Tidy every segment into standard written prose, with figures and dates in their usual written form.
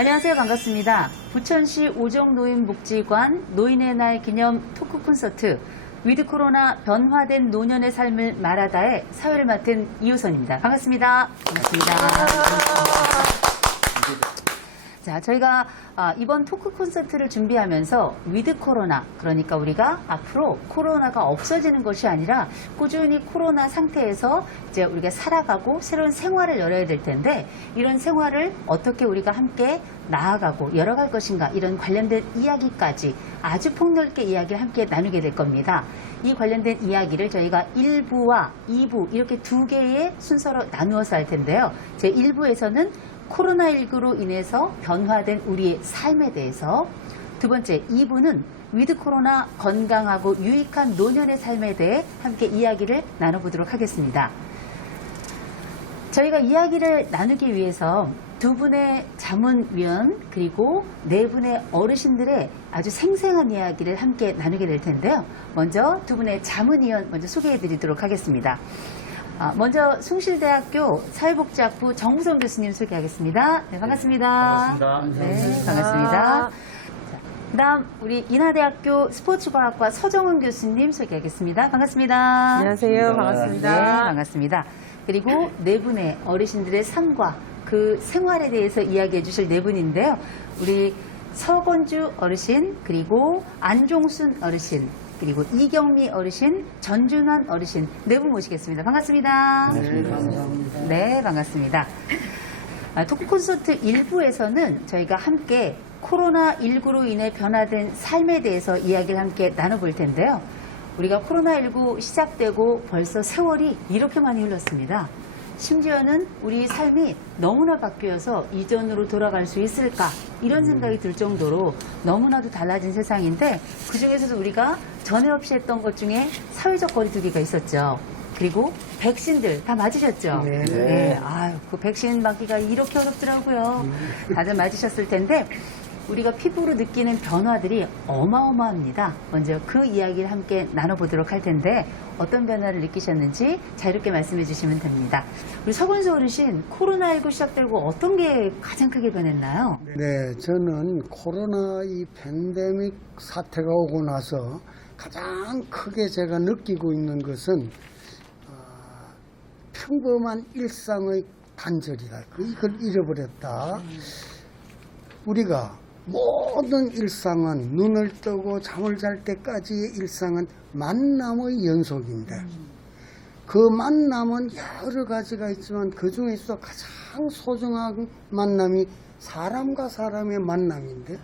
안녕하세요. 반갑습니다. 부천시 오정노인복지관 노인의 날 기념 토크 콘서트 위드 코로나 변화된 노년의 삶을 말하다의 사회를 맡은 이효선입니다. 반갑습니다. 반갑습니다. 자, 저희가 이번 토크 콘서트를 준비하면서 위드 코로나, 그러니까 우리가 앞으로 코로나가 없어지는 것이 아니라 꾸준히 코로나 상태에서 이제 우리가 살아가고 새로운 생활을 열어야 될 텐데, 이런 생활을 어떻게 우리가 함께 나아가고 열어갈 것인가, 이런 관련된 이야기까지 아주 폭넓게 이야기를 함께 나누게 될 겁니다. 이 관련된 이야기를 저희가 1부와 2부 이렇게 두 개의 순서로 나누어서 할 텐데요. 제 1부에서는 코로나19로 인해서 변화된 우리의 삶에 대해서, 두 번째 2부는 위드 코로나 건강하고 유익한 노년의 삶에 대해 함께 이야기를 나눠보도록 하겠습니다. 저희가 이야기를 나누기 위해서 두 분의 자문위원 그리고 네 분의 어르신들의 아주 생생한 이야기를 함께 나누게 될 텐데요. 먼저 두 분의 자문위원 먼저 소개해 드리도록 하겠습니다. 먼저 숭실대학교 사회복지학부 정무성 교수님 소개하겠습니다. 네, 반갑습니다. 반갑습니다. 네, 반갑습니다. 그 다음 우리 인하대학교 스포츠과학과 서정은 교수님 소개하겠습니다. 반갑습니다. 안녕하세요. 네, 반갑습니다. 반갑습니다. 그리고 네 분의 어르신들의 삶과 그 생활에 대해서 이야기해 주실 네 분인데요. 우리 서건주 어르신, 그리고 안종순 어르신, 그리고 이경미 어르신, 전준환 어르신 네 분 모시겠습니다. 반갑습니다. 네, 감사합니다. 네, 반갑습니다. 토크 콘서트 1부에서는 저희가 함께 코로나19로 인해 변화된 삶에 대해서 이야기를 함께 나눠볼 텐데요. 우리가 코로나19 시작되고 벌써 세월이 이렇게 많이 흘렀습니다. 심지어는 우리 삶이 너무나 바뀌어서 이전으로 돌아갈 수 있을까, 이런 생각이 들 정도로 너무나도 달라진 세상인데, 그중에서도 우리가 전에 없이 했던 것 중에 사회적 거리두기가 있었죠. 그리고 백신들 다 맞으셨죠? 네. 아유, 그 백신 맞기가 이렇게 어렵더라고요. 다들 맞으셨을 텐데 우리가 피부로 느끼는 변화들이 어마어마합니다. 먼저 그 이야기를 함께 나눠보도록 할 텐데, 어떤 변화를 느끼셨는지 자유롭게 말씀해 주시면 됩니다. 우리 서건수 어르신, 코로나19 시작되고 어떤 게 가장 크게 변했나요? 네, 저는 코로나 이 팬데믹 사태가 오고 나서 가장 크게 제가 느끼고 있는 것은 평범한 일상의 단절이다. 이걸 잃어버렸다. 우리가 모든 일상은, 눈을 뜨고 잠을 잘 때까지의 일상은 만남의 연속인데, 그 만남은 여러 가지가 있지만 그 중에서 가장 소중한 만남이 사람과 사람의 만남인데,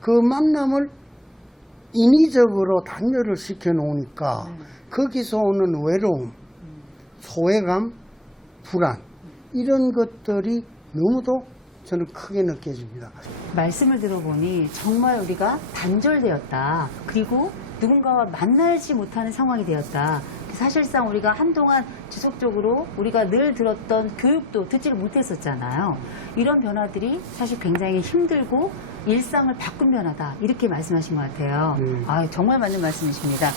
그 만남을 인위적으로 단절을 시켜 놓으니까 거기서 오는 외로움, 소외감, 불안, 이런 것들이 너무도 저는 크게 느껴집니다. 말씀을 들어보니 정말 우리가 단절되었다. 그리고 누군가와 만나지 못하는 상황이 되었다. 사실상 우리가 한동안 지속적으로 우리가 늘 들었던 교육도 듣지를 못했었잖아요. 이런 변화들이 사실 굉장히 힘들고 일상을 바꾼 변화다, 이렇게 말씀하신 것 같아요. 정말 맞는 말씀이십니다.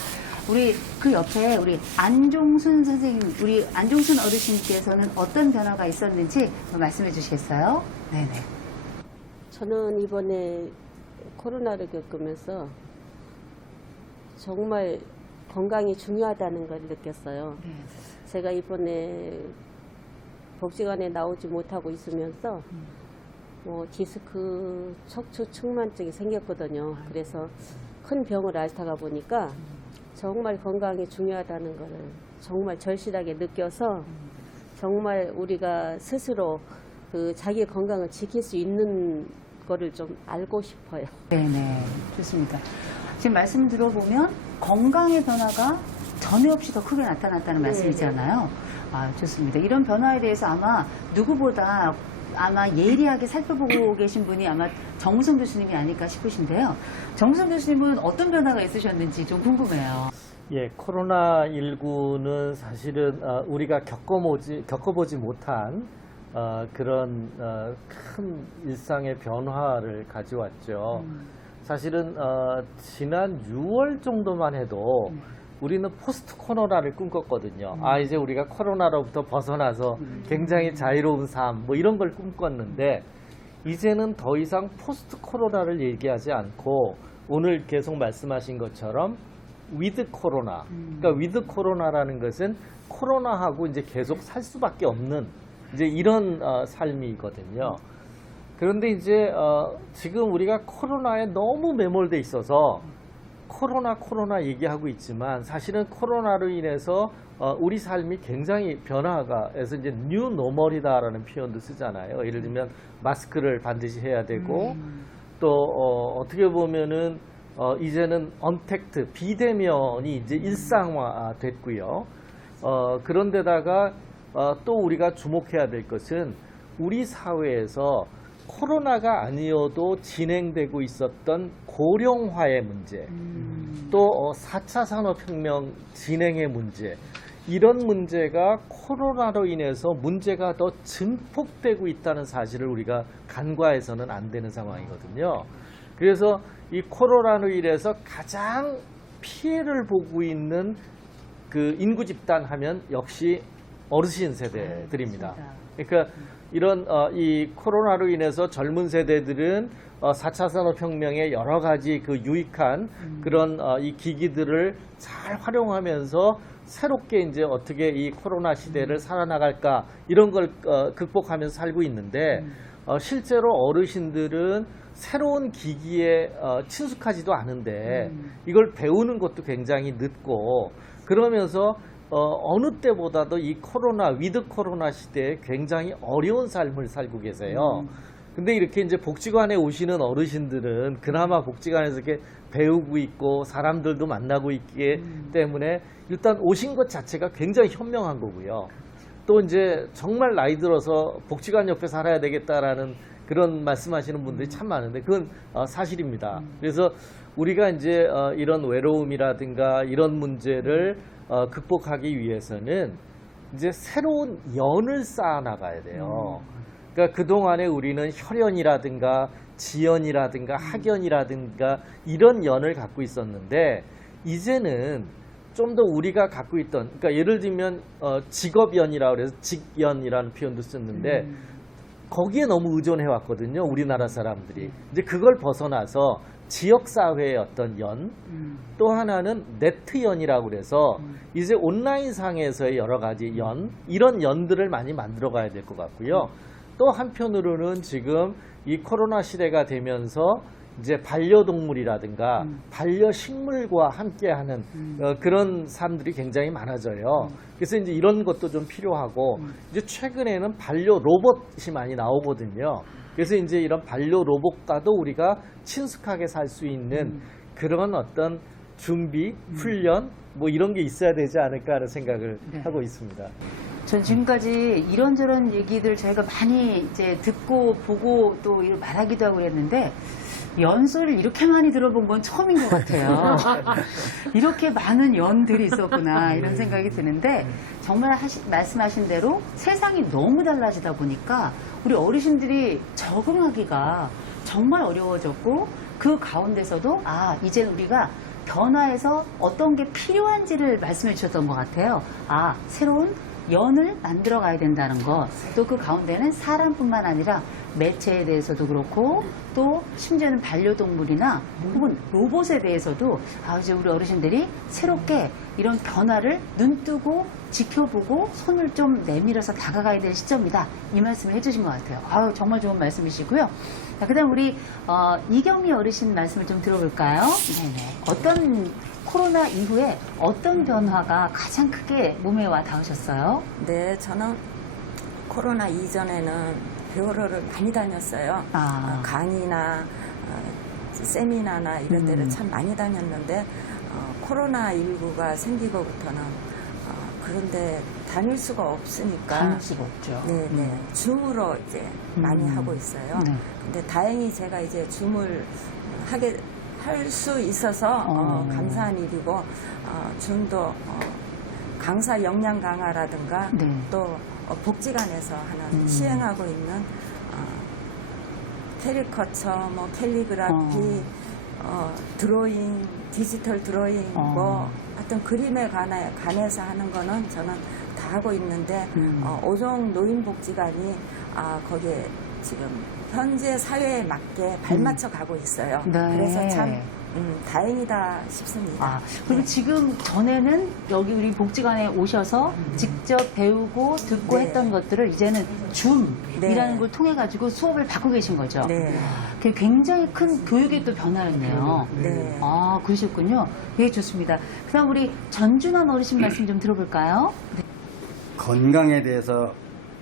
우리 그 옆에 우리 안종순 선생님, 우리 안종순 어르신께서는 어떤 변화가 있었는지 말씀해 주시겠어요? 네네. 저는 이번에 코로나를 겪으면서 정말 건강이 중요하다는 걸 느꼈어요. 제가 이번에 복지관에 나오지 못하고 있으면서 디스크 척추 측만증이 생겼거든요. 그래서 큰 병을 앓다가 보니까 정말 건강이 중요하다는 것을 정말 절실하게 느껴서, 정말 우리가 스스로 그 자기의 건강을 지킬 수 있는 거를 좀 알고 싶어요. 네네. 좋습니다. 지금 말씀 들어보면 건강의 변화가 전에 없이 더 크게 나타났다는 말씀이잖아요. 좋습니다. 이런 변화에 대해서 아마 누구보다 아마 예리하게 살펴보고 계신 분이 아마 정무성 교수님이 아닐까 싶으신데요. 정무성 교수님은 어떤 변화가 있으셨는지 좀 궁금해요. 예, 코로나19는 사실은 우리가 겪어보지 못한 그런 큰 일상의 변화를 가져왔죠. 사실은 지난 6월 정도만 해도 우리는 포스트 코로나를 꿈꿨거든요. 이제 우리가 코로나로부터 벗어나서 굉장히 자유로운 삶, 뭐 이런 걸 꿈꿨는데, 이제는 더 이상 포스트 코로나를 얘기하지 않고 오늘 계속 말씀하신 것처럼 위드 코로나. 그러니까 위드 코로나라는 것은 코로나하고 이제 계속 살 수밖에 없는 이제 이런 삶이거든요. 그런데 이제 지금 우리가 코로나에 너무 매몰돼 있어서 코로나 얘기하고 있지만 사실은 코로나로 인해서 우리 삶이 굉장히 변화가 해서 이제 뉴 노멀이다라는 표현도 쓰잖아요. 예를 들면 마스크를 반드시 해야 되고 또 어떻게 보면은 이제는 언택트 비대면이 이제 일상화 됐고요. 그런데다가 또 우리가 주목해야 될 것은 우리 사회에서 코로나가 아니어도 진행되고 있었던 고령화의 문제, 또 4차 산업혁명 진행의 문제, 이런 문제가 코로나로 인해서 문제가 더 증폭되고 있다는 사실을 우리가 간과해서는 안 되는 상황이거든요. 그래서 이 코로나로 인해서 가장 피해를 보고 있는 그 인구 집단 하면 역시 어르신 세대들입니다. 그러니까 이런 이 코로나로 인해서 젊은 세대들은 4차 산업혁명의 여러 가지 그 유익한 그런 이 기기들을 잘 활용하면서 새롭게 이제 어떻게 이 코로나 시대를 살아나갈까 이런 걸 극복하면서 살고 있는데 실제로 어르신들은 새로운 기기에 친숙하지도 않은데 이걸 배우는 것도 굉장히 늦고 그러면서 어느 때보다도 이 코로나, 위드 코로나 시대에 굉장히 어려운 삶을 살고 계세요. 근데 이렇게 이제 복지관에 오시는 어르신들은 그나마 복지관에서 이렇게 배우고 있고 사람들도 만나고 있기 때문에 일단 오신 것 자체가 굉장히 현명한 거고요. 또 이제 정말 나이 들어서 복지관 옆에 살아야 되겠다라는 그런 말씀하시는 분들이 참 많은데 그건 사실입니다. 그래서 우리가 이제 이런 외로움이라든가 이런 문제를 극복하기 위해서는 이제 새로운 연을 쌓아 나가야 돼요. 그러니까 그동안에 우리는 혈연이라든가 지연이라든가 학연이라든가 이런 연을 갖고 있었는데 이제는 좀 더 우리가 갖고 있던 그러니까 예를 들면 직업연이라고 그래서 직연이라는 표현도 썼는데 거기에 너무 의존해 왔거든요. 우리나라 사람들이. 이제 그걸 벗어나서 지역사회의 어떤 연, 또 하나는 네트연이라고 그래서 이제 온라인상에서의 여러 가지 연, 이런 연들을 많이 만들어 가야 될 것 같고요. 또 한편으로는 지금 이 코로나 시대가 되면서 이제 반려동물이라든가 반려식물과 함께하는 그런 사람들이 굉장히 많아져요. 그래서 이제 이런 것도 좀 필요하고 이제 최근에는 반려 로봇이 많이 나오거든요. 그래서 이제 이런 반려 로봇과도 우리가 친숙하게 살 수 있는 그런 어떤 준비, 훈련 뭐 이런 게 있어야 되지 않을까 하는 생각을 하고 있습니다. 전 지금까지 이런저런 얘기들 저희가 많이 이제 듣고 보고 또 말하기도 하고 그랬는데 연소를 이렇게 많이 들어본 건 처음인 것 같아요. 이렇게 많은 연들이 있었구나 이런 생각이 드는데 정말 말씀하신 대로 세상이 너무 달라지다 보니까 우리 어르신들이 적응하기가 정말 어려워졌고 그 가운데서도 이제 우리가 변화해서 어떤 게 필요한지를 말씀해 주셨던 것 같아요. 새로운 연을 만들어 가야 된다는 것. 또 그 가운데는 사람뿐만 아니라 매체에 대해서도 그렇고 또 심지어는 반려동물이나 혹은 로봇에 대해서도 이제 우리 어르신들이 새롭게 이런 변화를 눈뜨고 지켜보고 손을 좀 내밀어서 다가가야 될 시점이다. 이 말씀을 해주신 것 같아요. 정말 좋은 말씀이시고요. 자, 그다음 우리 이경미 어르신 말씀을 좀 들어볼까요? 네네. 어떤 코로나 이후에 어떤 변화가 가장 크게 몸에 와 닿으셨어요? 네, 저는 코로나 이전에는 병원을 많이 다녔어요. 강의나 세미나나 이런 데를 참 많이 다녔는데 코로나19가 생기고부터는 그런데 다닐 수가 없으니까 다닐 수가 없죠. 네, 줌으로 이제 많이 하고 있어요. 네. 근데 다행히 제가 이제 줌을 할 수 있어서 감사한 일이고 줌도 강사 역량 강화라든가 또 복지관에서 하는 시행하고 있는 캐리커처, 뭐 캘리그라피, 드로잉, 디지털 드로잉, 뭐 하여튼 그림에 관해서 하는 거는 저는 다 하고 있는데 오종 노인복지관이 거기에 지금 현재 사회에 맞게 발맞춰 가고 있어요. 네. 그래서 참 다행이다 싶습니다. 아, 그리고 지금 전에는 여기 우리 복지관에 오셔서 직접 배우고 듣고 네. 했던 것들을 이제는 줌이라는 네. 걸 통해 가지고 수업을 받고 계신 거죠. 네. 그게 굉장히 큰 교육의 또 변화였네요. 네. 아, 그러셨군요. 예, 좋습니다. 그다음 우리 전준환 어르신 말씀 좀 들어볼까요? 네. 건강에 대해서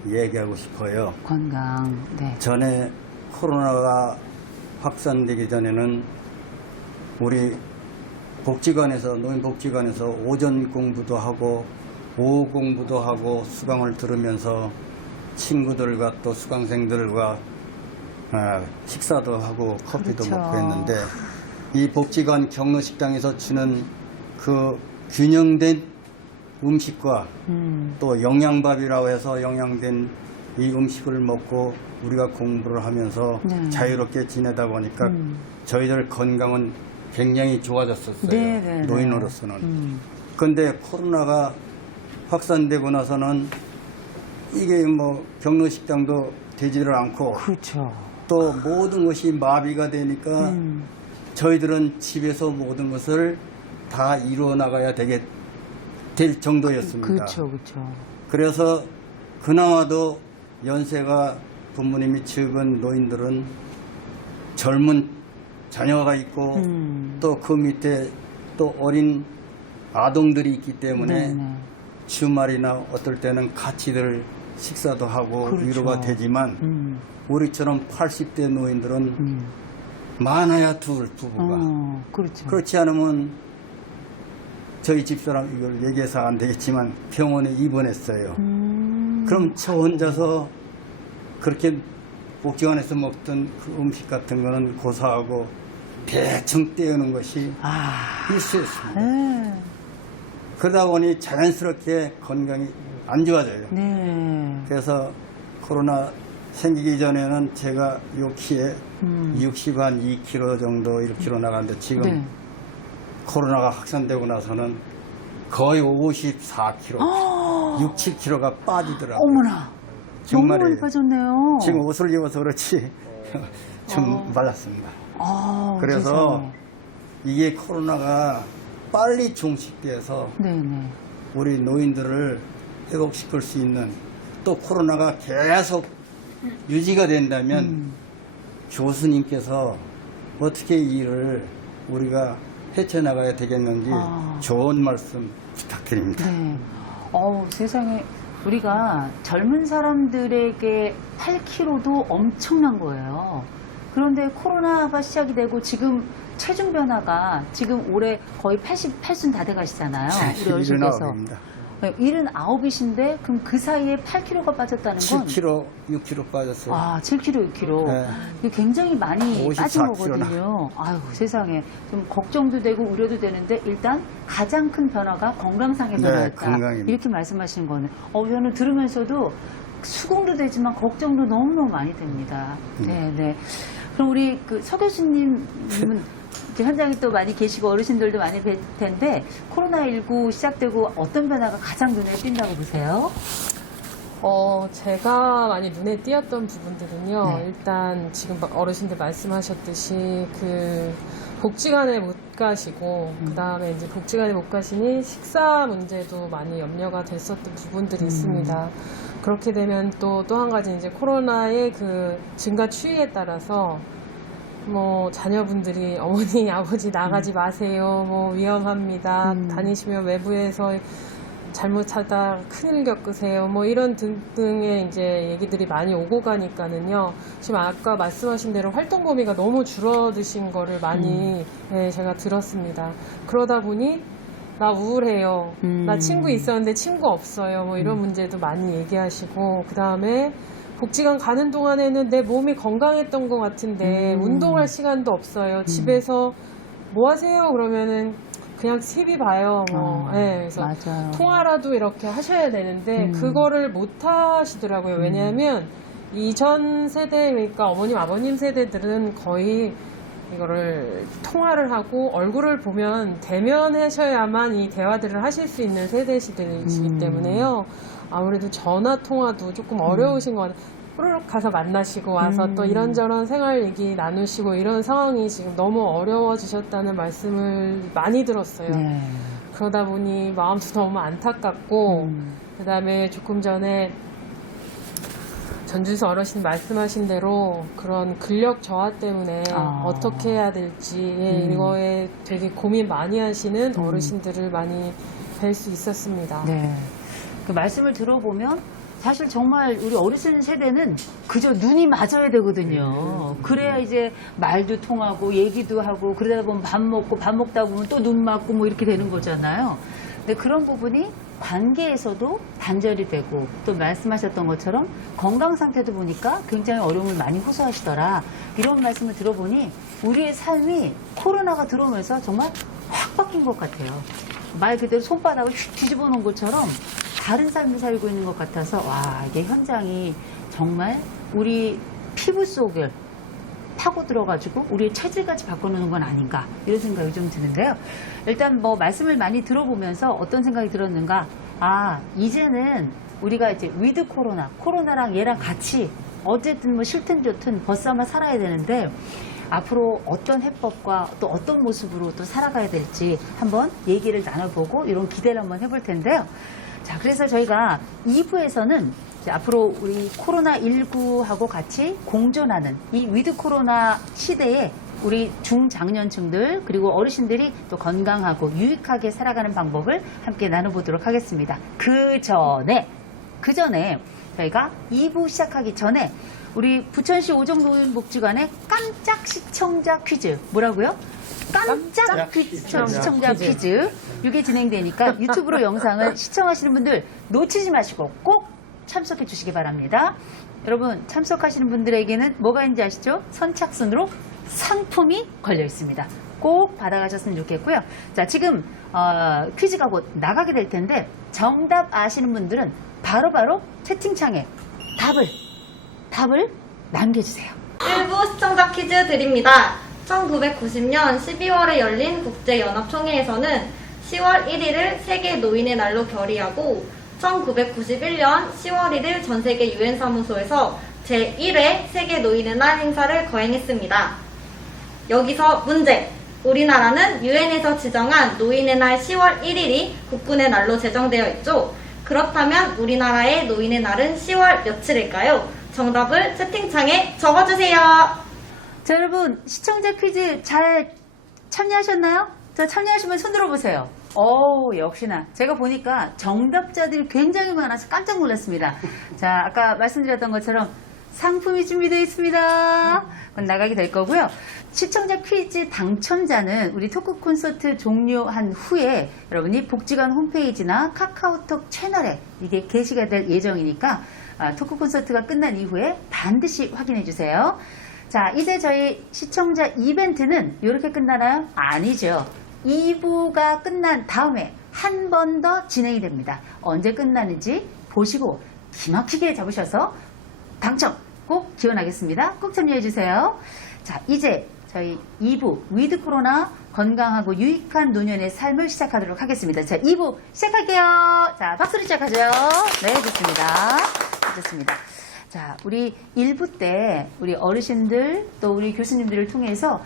얘기하고 싶어요. 건강. 네. 전에 코로나가 확산되기 전에는 우리 복지관에서, 노인복지관에서 오전 공부도 하고 오후 공부도 하고 수강을 들으면서 친구들과 또 수강생들과 식사도 하고 커피도 그렇죠. 먹고 했는데, 이 복지관 경로식당에서 주는 그 균형된 음식과 또 영양밥이라고 해서 영양된 이 음식을 먹고 우리가 공부를 하면서 네. 자유롭게 지내다 보니까 저희들 건강은 굉장히 좋아졌었어요. 네, 네, 네. 노인으로서는. 그런데 코로나가 확산되고 나서는 이게 뭐 경로식당도 되지를 않고 그렇죠. 또 모든 것이 마비가 되니까 저희들은 집에서 모든 것을 다 이루어 나가야 될 정도였습니다. 그렇죠, 그렇죠. 그래서 그나마도 연세가 부모님이 적은 노인들은 젊은 자녀가 있고 또 그 밑에 또 어린 아동들이 있기 때문에 네네. 주말이나 어떨 때는 같이들 식사도 하고 그렇죠. 위로가 되지만 우리처럼 80대 노인들은 많아야 둘 부부가 그렇죠. 그렇지 않으면 저희 집사람 이걸 얘기해서 안 되겠지만 병원에 입원했어요. 그럼 저 혼자서 그렇게 복지관에서 먹던 그 음식 같은 거는 고사하고 대충 떼우는 것이 일수였습니다. 네. 그러다 보니 자연스럽게 건강이 안 좋아져요. 네. 그래서 코로나 생기기 전에는 제가 요 키에 60한 2kg 정도 1kg 나갔는데 지금 네. 코로나가 확산되고 나서는 거의 54kg, 6, 7kg가 빠지더라고요. 어머나. 너무 많이 정말이에요. 빠졌네요. 지금 옷을 입어서 그렇지 좀 말랐습니다. 아, 그래서 세상에. 이게 코로나가 빨리 종식돼서 네네. 우리 노인들을 회복시킬 수 있는, 또 코로나가 계속 유지가 된다면 교수님께서 어떻게 이 일을 우리가 헤쳐나가야 되겠는지 좋은 말씀 부탁드립니다. 네. 세상에 우리가 젊은 사람들에게 8kg도 엄청난 거예요. 그런데 코로나가 시작이 되고 지금 체중 변화가 지금 올해 거의 88순 다 돼가시잖아요. 우리 어르신께서. 79입니다. 79이신데 그럼 그 사이에 8kg가 빠졌다는 건 7kg, 6kg 빠졌어요. 7kg, 6kg. 네. 이게 굉장히 많이 54kg 빠진 나. 거거든요. 아유, 세상에. 좀 걱정도 되고 우려도 되는데 일단 가장 큰 변화가 건강상의 네, 변화였다. 건강입니다. 이렇게 말씀하신 거는. 저는 들으면서도 수긍도 되지만 걱정도 너무너무 많이 됩니다. 네, 네. 그럼 우리 서 교수님은 이제 현장에 또 많이 계시고 어르신들도 많이 뵐 텐데 코로나19 시작되고 어떤 변화가 가장 눈에 띈다고 보세요? 제가 많이 눈에 띄었던 부분들은요. 네. 일단 지금 어르신들 말씀하셨듯이 그 복지관에 못 가시고 그 다음에 이제 복지관에 못 가시니 식사 문제도 많이 염려가 됐었던 부분들이 있습니다. 그렇게 되면 또 한 가지 이제 코로나의 그 증가 추이에 따라서 자녀분들이 어머니, 아버지 나가지 마세요. 위험합니다. 다니시면 외부에서 잘못하다 큰일 겪으세요. 이런 등등의 이제 얘기들이 많이 오고 가니까는요. 지금 아까 말씀하신 대로 활동 범위가 너무 줄어드신 거를 많이 제가 들었습니다. 그러다 보니 나 우울해요. 나 친구 있었는데 친구 없어요. 이런 문제도 많이 얘기하시고 그 다음에 복지관 가는 동안에는 내 몸이 건강했던 것 같은데 운동할 시간도 없어요. 집에서 뭐 하세요? 그러면은 그냥 TV 봐요. 그래서 맞아요. 통화라도 이렇게 하셔야 되는데 그거를 못 하시더라고요. 왜냐하면 이전 세대, 그러니까 어머님, 아버님 세대들은 거의 이거를 통화를 하고 얼굴을 보면 대면하셔야만 이 대화들을 하실 수 있는 세대시들이시기 때문에요. 아무래도 전화 통화도 조금 어려우신 것 같아요. 호로록 가서 만나시고 와서 또 이런저런 생활 얘기 나누시고 이런 상황이 지금 너무 어려워지셨다는 말씀을 많이 들었어요. 네. 그러다 보니 마음도 너무 안타깝고 그다음에 조금 전에 전준수 어르신 말씀하신 대로 그런 근력 저하 때문에 어떻게 해야 될지 이거에 되게 고민 많이 하시는 어르신들을 많이 뵐 수 있었습니다. 네. 그 말씀을 들어보면 사실 정말 우리 어르신 세대는 그저 눈이 맞아야 되거든요. 그래야 이제 말도 통하고 얘기도 하고 그러다 보면 밥 먹다 보면 또 눈 맞고 뭐 이렇게 되는 거잖아요. 근데 그런 부분이 관계에서도 단절이 되고 또 말씀하셨던 것처럼 건강 상태도 보니까 굉장히 어려움을 많이 호소하시더라. 이런 말씀을 들어보니 우리의 삶이 코로나가 들어오면서 정말 확 바뀐 것 같아요. 말 그대로 손바닥을 휙 뒤집어 놓은 것처럼 다른 삶을 살고 있는 것 같아서 와, 이게 현장이 정말 우리 피부 속을 파고 들어가지고 우리의 체질까지 바꿔놓는 건 아닌가 이런 생각이 좀 드는데요. 일단 뭐 말씀을 많이 들어보면서 어떤 생각이 들었는가, 이제는 우리가 이제 위드 코로나랑 얘랑 같이 어쨌든 뭐 싫든 좋든 벗삼아 살아야 되는데 앞으로 어떤 해법과 또 어떤 모습으로 또 살아가야 될지 한번 얘기를 나눠보고 이런 기대를 한번 해볼 텐데요. 자, 그래서 저희가 2부에서는 앞으로 우리 코로나19하고 같이 공존하는 이 위드 코로나 시대에 우리 중장년층들 그리고 어르신들이 또 건강하고 유익하게 살아가는 방법을 함께 나눠보도록 하겠습니다. 그 전에 저희가 2부 시작하기 전에 우리 부천시 오정노인복지관의 깜짝 시청자 퀴즈, 뭐라고요? 깜짝 시청자 퀴즈. 이게 진행되니까 유튜브로 영상을 시청하시는 분들 놓치지 마시고 꼭 참석해 주시기 바랍니다. 여러분, 참석하시는 분들에게는 뭐가 있는지 아시죠? 선착순으로 상품이 걸려 있습니다. 꼭 받아가셨으면 좋겠고요. 자, 지금 퀴즈가 곧 나가게 될 텐데 정답 아시는 분들은 바로바로 채팅창에 답을 남겨주세요. 1부 시청자 퀴즈 드립니다. 1990년 12월에 열린 국제연합총회에서는 10월 1일을 세계 노인의 날로 결의하고 1991년 10월 1일 전세계 유엔사무소에서 제1회 세계 노인의 날 행사를 거행했습니다. 여기서 문제! 우리나라는 유엔에서 지정한 노인의 날 10월 1일이 국군의 날로 제정되어 있죠. 그렇다면 우리나라의 노인의 날은 10월 며칠일까요? 정답을 채팅창에 적어주세요. 자, 여러분, 시청자 퀴즈 잘 참여하셨나요? 자, 참여하시면 손 들어보세요. 역시나 제가 보니까 정답자들이 굉장히 많아서 깜짝 놀랐습니다. 자, 아까 말씀드렸던 것처럼 상품이 준비되어 있습니다. 그건 나가게 될 거고요. 시청자 퀴즈 당첨자는 우리 토크 콘서트 종료한 후에 여러분이 복지관 홈페이지나 카카오톡 채널에 이게 게시가 될 예정이니까 토크 콘서트가 끝난 이후에 반드시 확인해 주세요. 자, 이제 저희 시청자 이벤트는 이렇게 끝나나요? 아니죠. 2부가 끝난 다음에 한 번 더 진행이 됩니다. 언제 끝나는지 보시고 기막히게 잡으셔서 당첨 꼭 기원하겠습니다. 꼭 참여해주세요. 자, 이제 저희 2부 위드 코로나 건강하고 유익한 노년의 삶을 시작하도록 하겠습니다. 자, 2부 시작할게요. 자, 박수로 시작하죠. 네, 좋습니다. 자, 우리 1부 때 우리 어르신들 또 우리 교수님들을 통해서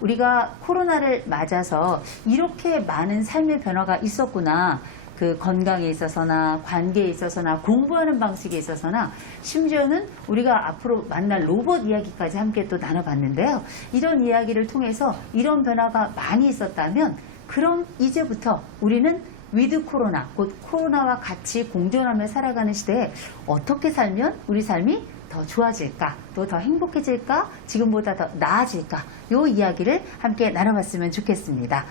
우리가 코로나를 맞아서 이렇게 많은 삶의 변화가 있었구나. 그 건강에 있어서나 관계에 있어서나 공부하는 방식에 있어서나 심지어는 우리가 앞으로 만날 로봇 이야기까지 함께 또 나눠봤는데요. 이런 이야기를 통해서 이런 변화가 많이 있었다면 그럼 이제부터 우리는 위드 코로나, 곧 코로나와 같이 공존하며 살아가는 시대에 어떻게 살면 우리 삶이 더 좋아질까, 또 더 행복해질까, 지금보다 더 나아질까, 요 이야기를 함께 나눠봤으면 좋겠습니다.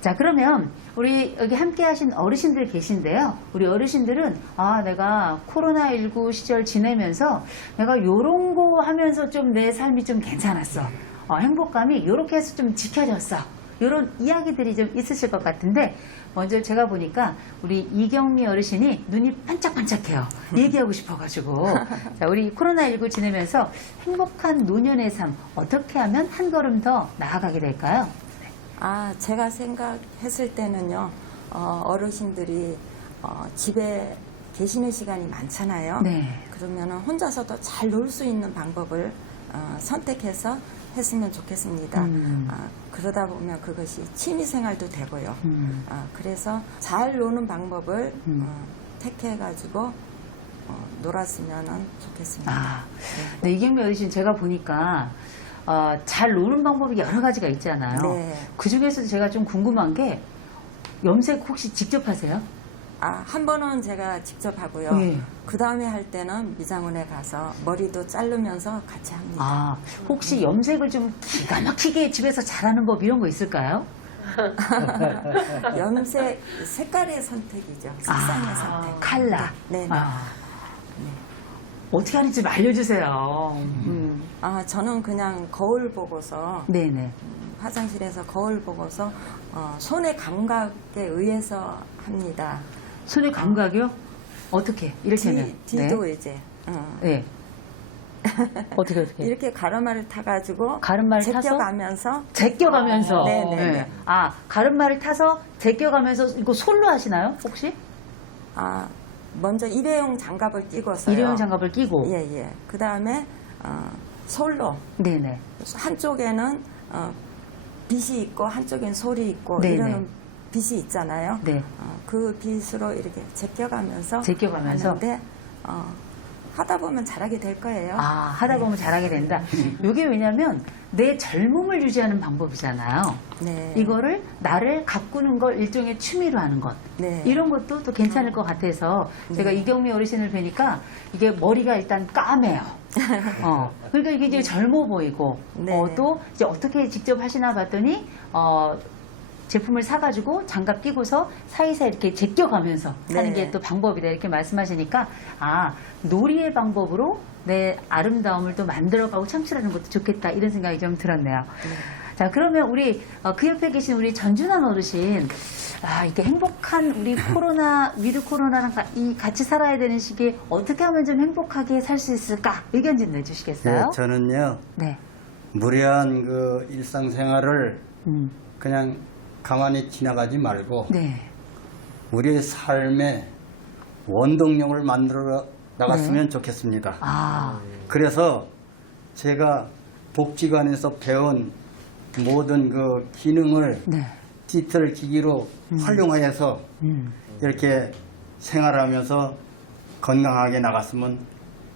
자, 그러면 우리 여기 함께 하신 어르신들 계신데요. 우리 어르신들은 내가 코로나19 시절 지내면서 내가 요런 거 하면서 좀 내 삶이 좀 괜찮았어. 행복감이 요렇게 해서 좀 지켜졌어. 이런 이야기들이 좀 있으실 것 같은데 먼저 제가 보니까 우리 이경미 어르신이 눈이 반짝반짝해요. 얘기하고 싶어가지고. 자, 우리 코로나19 지내면서 행복한 노년의 삶 어떻게 하면 한 걸음 더 나아가게 될까요? 제가 생각했을 때는요, 어르신들이 집에 계시는 시간이 많잖아요. 네. 그러면은 혼자서도 잘 놀 수 있는 방법을 선택해서 했으면 좋겠습니다. 그러다 보면 그것이 취미생활도 되고요. 그래서 잘 노는 방법을 택해가지고 놀았으면 좋겠습니다. 아, 네, 이경미 어르신 제가 보니까 잘 노는 방법이 여러 가지가 있잖아요. 네. 그 중에서도 제가 좀 궁금한 게 염색 혹시 직접 하세요? 한 번은 제가 직접 하고요. 예. 그 다음에 할 때는 미장원에 가서 머리도 자르면서 같이 합니다. 아, 혹시 염색을 좀 기가 막히게 집에서 잘하는 법 이런 거 있을까요? 염색 색깔의 선택이죠. 색상의 선택. 칼라. 네. 어떻게 하는지 좀 알려주세요. 저는 그냥 거울 보고서 네네. 화장실에서 거울 보고서 손의 감각에 의해서 합니다. 손의 감각이요? 어떻게? 이렇게는? 뒤도 네. 이제 네. 어떻게? 이렇게 가르마를 타가지고 가르마를 타서? 제껴가면서 제껴가면서. 네네. 가르마를 타서 제껴가면서 이거 솔로 하시나요? 혹시? 먼저 일회용 장갑을 끼고서요. 일회용 장갑을 끼고. 예예. 그 다음에 솔로 네네. 한쪽에는 빗이 있고 한쪽엔 솔이 있고 네네. 이러는 빗이 있잖아요. 네. 그 빗으로 이렇게 제껴가면서 제껴가면서? 하는데 하다 보면 잘하게 될 거예요. 하다 보면 잘하게 된다. 이게 왜냐면 내 젊음을 유지하는 방법이잖아요. 네. 이거를 나를 가꾸는 걸 일종의 취미로 하는 것. 네. 이런 것도 또 괜찮을 것 같아서 제가 이경미 어르신을 뵈니까 이게 머리가 일단 까매요. 그러니까 이게 이제 젊어 보이고 네. 또 이제 어떻게 직접 하시나 봤더니 제품을 사가지고 장갑 끼고서 사이사이 이렇게 제껴가면서 하는 네. 게 또 방법이다 이렇게 말씀하시니까 놀이의 방법으로 내 아름다움을 또 만들어가고 창출하는 것도 좋겠다 이런 생각이 좀 들었네요. 자, 그러면 우리 그 옆에 계신 우리 전준환 어르신 이게 행복한 우리 코로나 위드 코로나랑 같이 살아야 되는 시기에 어떻게 하면 좀 행복하게 살 수 있을까 의견 좀 내주시겠어요? 네, 저는요 네. 무례한 그 일상생활을 그냥 가만히 지나가지 말고 네. 우리의 삶의 원동력을 만들어 나갔으면 네. 좋겠습니다. 그래서 제가 복지관에서 배운 모든 그 기능을 네. 디지털 기기로 활용하여서 이렇게 생활하면서 건강하게 나갔으면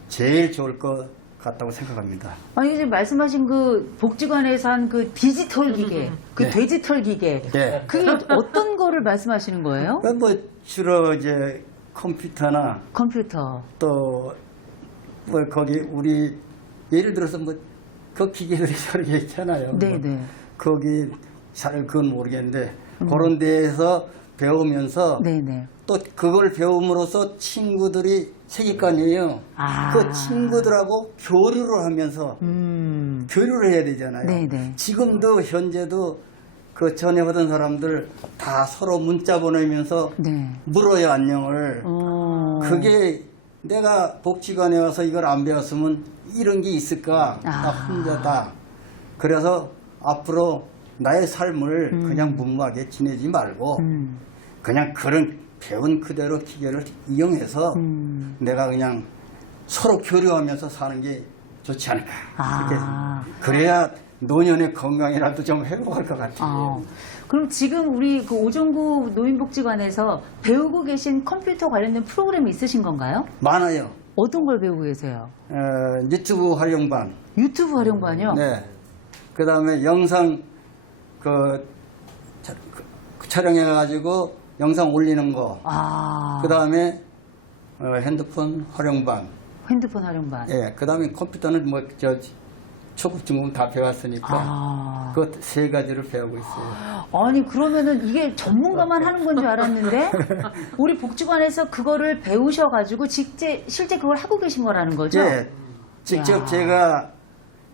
제일 좋을 것 같다고 생각합니다. 아니 지금 말씀하신 그 복지관에서 한 그 디지털 기계, 그 네. 데지털 기계, 네. 그게 어떤 거를 말씀하시는 거예요? 뭐 주로 이제 컴퓨터나 컴퓨터. 또 뭐 거기 우리 예를 들어서 뭐 그 기계들이 저렇게 있잖아요. 네네. 뭐 거기 잘 그건 모르겠는데 그런 데에서 배우면서 네네. 또 그걸 배움으로써 친구들이 생길 거 아니에요. 그 친구들하고 교류를 하면서 교류를 해야 되잖아요. 네네. 지금도 현재도 그 전에 하던 사람들 다 서로 문자 보내면서 네. 물어요 안녕을. 그게 내가 복지관에 와서 이걸 안 배웠으면 이런 게 있을까? 나 혼자다. 그래서 앞으로 나의 삶을 그냥 무모하게 지내지 말고 그냥 그런 배운 그대로 기계를 이용해서 내가 그냥 서로 교류하면서 사는 게 좋지 않을까. 그래야 노년의 건강이라도 좀 회복할 것 같아요. 그럼 지금 우리 그 오정구 노인복지관에서 배우고 계신 컴퓨터 관련된 프로그램이 있으신 건가요? 많아요. 어떤 걸 배우고 계세요? 유튜브 활용반. 유튜브 활용반이요? 네. 그 다음에 영상 촬영해가지고 영상 올리는 거. 그 다음에 핸드폰 활용반. 핸드폰 활용반. 예. 그 다음에 컴퓨터는 뭐 초급 중급 다 배웠으니까 그 세 가지를 배우고 있어요. 아니 그러면은 이게 전문가만 하는 건 줄 알았는데 우리 복지관에서 그거를 배우셔가지고 실제 그걸 하고 계신 거라는 거죠? 예. 직접 제가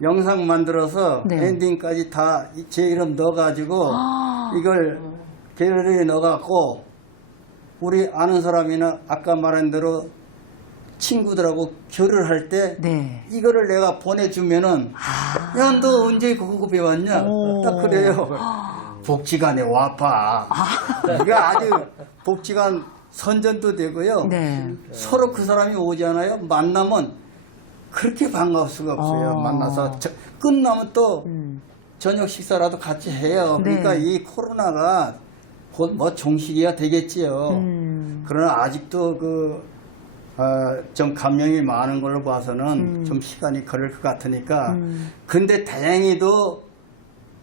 영상 만들어서 네. 엔딩까지 다 제 이름 넣어가지고 이걸 갤러리에 넣어갖고 우리 아는 사람이나 아까 말한 대로 친구들하고 교류를 할 때 네. 이거를 내가 보내주면은 야 너 언제 그거 배웠냐? 딱 그래요. 복지관에 와봐. 이거 아주 복지관 선전도 되고요. 네. 서로 그 사람이 오잖아요. 만나면 그렇게 반가울 수가 없어요. 만나서 끝나면 또 저녁 식사라도 같이 해요. 그러니까 네. 이 코로나가 곧 뭐 종식이야 되겠지요. 그러나 아직도 좀 감염이 많은 걸로 봐서는 좀 시간이 걸릴 것 같으니까. 근데 다행히도